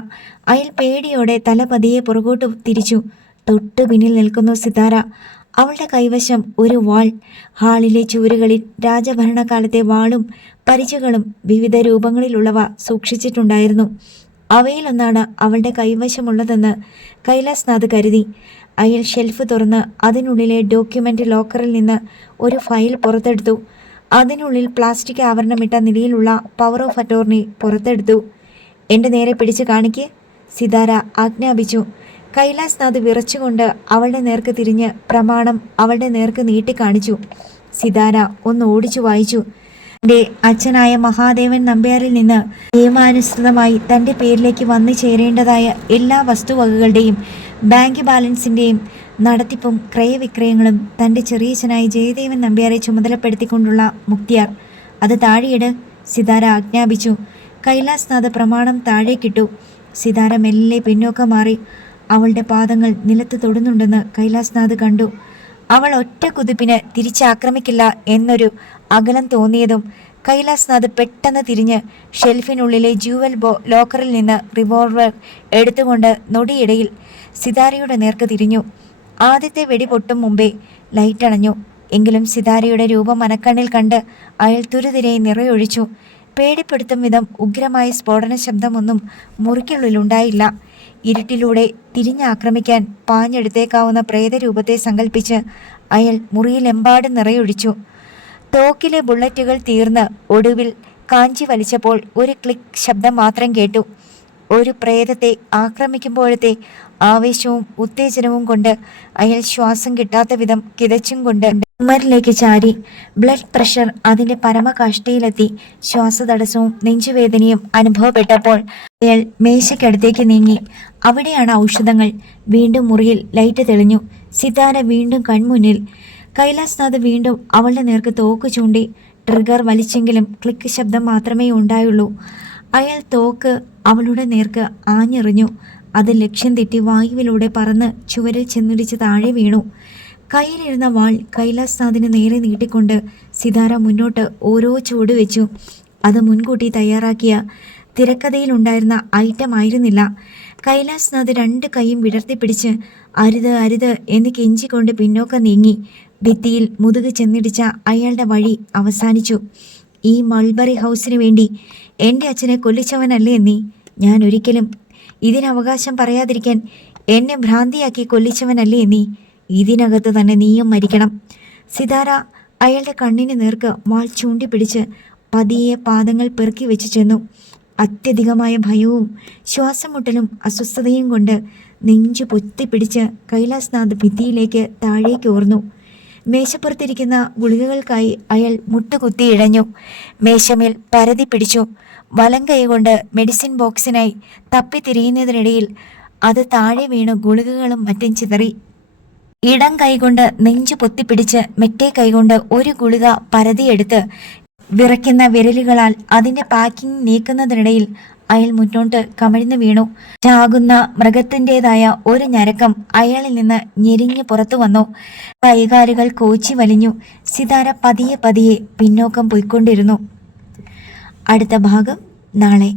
അയാൾ പേടിയോടെ തല പതിയെ പുറകോട്ട് തിരിച്ചു. തൊട്ടു പിന്നിൽ നിൽക്കുന്നു സിതാര. അവളുടെ കൈവശം ഒരു വാൾ. ഹാളിലെ ചുവരുകളിൽ രാജഭരണകാലത്തെ വാളും പരിചകളും വിവിധ രൂപങ്ങളിലുള്ളവ സൂക്ഷിച്ചിട്ടുണ്ടായിരുന്നു. അവയിലൊന്നാണ് അവളുടെ കൈവശമുള്ളതെന്ന് കൈലാസ്നാഥ് കരുതി. അയാൾ ഷെൽഫ് തുറന്ന് അതിനുള്ളിലെ ഡോക്യുമെൻ്റ് ലോക്കറിൽ നിന്ന് ഒരു ഫയൽ പുറത്തെടുത്തു. അതിനുള്ളിൽ പ്ലാസ്റ്റിക് ആവരണമിട്ട നിലയിലുള്ള പവർ ഓഫ് അറ്റോർണി പുറത്തെടുത്തു. എൻ്റെ നേരെ പിടിച്ച് കാണിക്ക്, സിതാര ആജ്ഞാപിച്ചു. കൈലാസ്നാഥ് വിറച്ചുകൊണ്ട് അവളുടെ നേർക്ക് തിരിഞ്ഞ് പ്രമാണം അവളുടെ നേർക്ക് നീട്ടിക്കാണിച്ചു. സിതാര ഒന്ന് ഓടിച്ചു വായിച്ചു. എൻ്റെ അച്ഛനായ മഹാദേവൻ നമ്പ്യാരിൽ നിന്ന് നിയമാനുസൃതമായി തൻ്റെ പേരിലേക്ക് വന്നു ചേരേണ്ടതായ എല്ലാ വസ്തുവകകളുടെയും ബാങ്ക് ബാലൻസിൻ്റെയും നടത്തിപ്പും ക്രയവിക്രയങ്ങളും തൻ്റെ ചെറിയച്ഛനായ ജയദേവൻ നമ്പ്യാരെ ചുമതലപ്പെടുത്തിക്കൊണ്ടുള്ള മുക്തിയാർ. അത് താഴെയിട്, സിതാര ആജ്ഞാപിച്ചു. കൈലാസ്നാഥ് പ്രമാണം താഴേക്കിട്ടു. സിതാര മെല്ലെ പിന്നോക്കം മാറി. അവളുടെ പാദങ്ങൾ നിലത്ത് തൊടുന്നുണ്ടെന്ന് കൈലാസ്നാഥ് കണ്ടു. അവൾ ഒറ്റ കുതിപ്പിന് തിരിച്ചാക്രമിക്കില്ല എന്നൊരു അകലം തോന്നിയതും കൈലാസ്നാഥ് പെട്ടെന്ന് തിരിഞ്ഞ് ഷെൽഫിനുള്ളിലെ ജൂവൽ ലോക്കറിൽ നിന്ന് റിവോൾവർ എടുത്തുകൊണ്ട് നൊടിയിടയിൽ സിതാരയുടെ നേർക്ക് തിരിഞ്ഞു. ആദ്യത്തെ വെടി പൊട്ടും മുമ്പേ ലൈറ്റ് അണഞ്ഞു. എങ്കിലും സിതാരയുടെ രൂപം മനക്കണ്ണിൽ കണ്ട് അയാൾ തുരുതിരെ നിറയൊഴിച്ചു. പേടിപ്പെടുത്തും വിധം ഉഗ്രമായ സ്ഫോടന ശബ്ദമൊന്നും മുറിക്കുള്ളിലുണ്ടായില്ല. ഇരുട്ടിലൂടെ തിരിഞ്ഞാക്രമിക്കാൻ പാഞ്ഞെടുത്തേക്കാവുന്ന പ്രേതരൂപത്തെ സങ്കല്പിച്ച് അയാൾ മുറിയിലെമ്പാടും നിറയൊഴിച്ചു. തോക്കിലെ ബുള്ളറ്റുകൾ തീർന്ന് ഒടുവിൽ കാഞ്ചി വലിച്ചപ്പോൾ ഒരു ക്ലിക്ക് ശബ്ദം മാത്രം കേട്ടു. ഒരു പ്രേതത്തെ ആക്രമിക്കുമ്പോഴത്തെ ആവേശവും ഉത്തേജനവും കൊണ്ട് അയാൾ ശ്വാസം കിട്ടാത്ത വിധം കിതച്ചും കൊണ്ട് ഉമ്മറിലേക്ക് ചാരി. ബ്ലഡ് പ്രഷർ അതിൻ്റെ പരമകാഷ്ഠയിലെത്തി. ശ്വാസതടസ്സവും നെഞ്ചുവേദനയും അനുഭവപ്പെട്ടപ്പോൾ അയാൾ മേശയ്ക്കടുത്തേക്ക് നീങ്ങി. അവിടെയാണ് ഔഷധങ്ങൾ. വീണ്ടും മുറിയിൽ ലൈറ്റ് തെളിഞ്ഞു. സിതാര വീണ്ടും കൺമുന്നിൽ. കൈലാസ്നാഥ് വീണ്ടും അവളുടെ നേർക്ക് തോക്ക് ചൂണ്ടി. ട്രിഗർ വലിച്ചെങ്കിലും ക്ലിക്ക് ശബ്ദം മാത്രമേ ഉണ്ടായുള്ളൂ. അയാൾ തോക്ക് അവളുടെ നേർക്ക് ആഞ്ഞെറിഞ്ഞു. അത് ലക്ഷ്യം തെറ്റി വായുവിലൂടെ പറന്ന് ചുവരിൽ ചെന്നിടിച്ച് താഴെ വീണു. കയ്യിലിരുന്ന വാൾ കൈലാസ്നാഥിന് നേരെ നീട്ടിക്കൊണ്ട് സിതാര മുന്നോട്ട് ഓരോ ചുവട് വെച്ചു. അത് മുൻകൂട്ടി തയ്യാറാക്കിയ തിരക്കഥയിലുണ്ടായിരുന്ന ഐറ്റം ആയിരുന്നില്ല. കൈലാസ്നാഥ് രണ്ട് കൈയും വിടർത്തിപ്പിടിച്ച് അരുത് അരുത് എന്ന് കെഞ്ചിക്കൊണ്ട് പിന്നോക്കം നീങ്ങി. ഭിത്തിയിൽ മുതുക് ചെന്നിടിച്ച അയാളുടെ വഴി അവസാനിച്ചു. ഈ മൾബറി ഹൗസിന് വേണ്ടി എൻ്റെ അച്ഛനെ കൊല്ലിച്ചവനല്ലേ നീ? ഞാൻ ഒരിക്കലും ഇതിനവകാശം പറയാതിരിക്കാൻ എന്നെ ഭ്രാന്തിയാക്കി കൊല്ലിച്ചവനല്ലേ നീ? ഇതിനകത്ത് തന്നെ നീയും മരിക്കണം. സിതാര അയാളുടെ കണ്ണിന് നേർക്ക് വാൾ ചൂണ്ടിപ്പിടിച്ച് പതിയെ പാദങ്ങൾ പെറുക്കി വെച്ച് ചെന്നു. അത്യധികമായ ഭയവും ശ്വാസം മുട്ടലും അസ്വസ്ഥതയും കൊണ്ട് നെഞ്ചു പൊത്തിപ്പിടിച്ച് കൈലാസ്നാഥ് ഭിത്തിയിലേക്ക് താഴേക്ക് ഓർന്നു. മേശപ്പുറത്തിരിക്കുന്ന ഗുളികകൾക്കായി അയാൾ മുട്ടുകുത്തി ഇഴഞ്ഞു. മേശമേൽ പരതി പിടിച്ചു. വലം കൈകൊണ്ട് മെഡിസിൻ ബോക്സിനായി തപ്പിത്തിരിയുന്നതിനിടയിൽ അത് താഴെ വീണ് ഗുളികകളും മറ്റും ചിതറി. ഇടം കൈകൊണ്ട് നെഞ്ചു പൊത്തിപ്പിടിച്ച് മെറ്റേ കൈകൊണ്ട് ഒരു ഗുളിക പരതിയെടുത്ത് വിറയ്ക്കുന്ന വിരലുകളാൽ അതിൻ്റെ പാക്കിംഗ് നീക്കുന്നതിനിടയിൽ അയാൾ മുന്നോട്ട് കമിഴ്ന്നു വീണു. ചാകുന്ന മൃഗത്തിൻ്റെതായ ഒരു ഞരക്കം അയാളിൽ നിന്ന് ഞെരിഞ്ഞു പുറത്തു വന്നു. കൈകാലുകൾ കോച്ചി വലിഞ്ഞു. സിതാര പതിയെ പതിയെ പിന്നോക്കം പോയിക്കൊണ്ടിരുന്നു. അടുത്ത ഭാഗം നാളെ.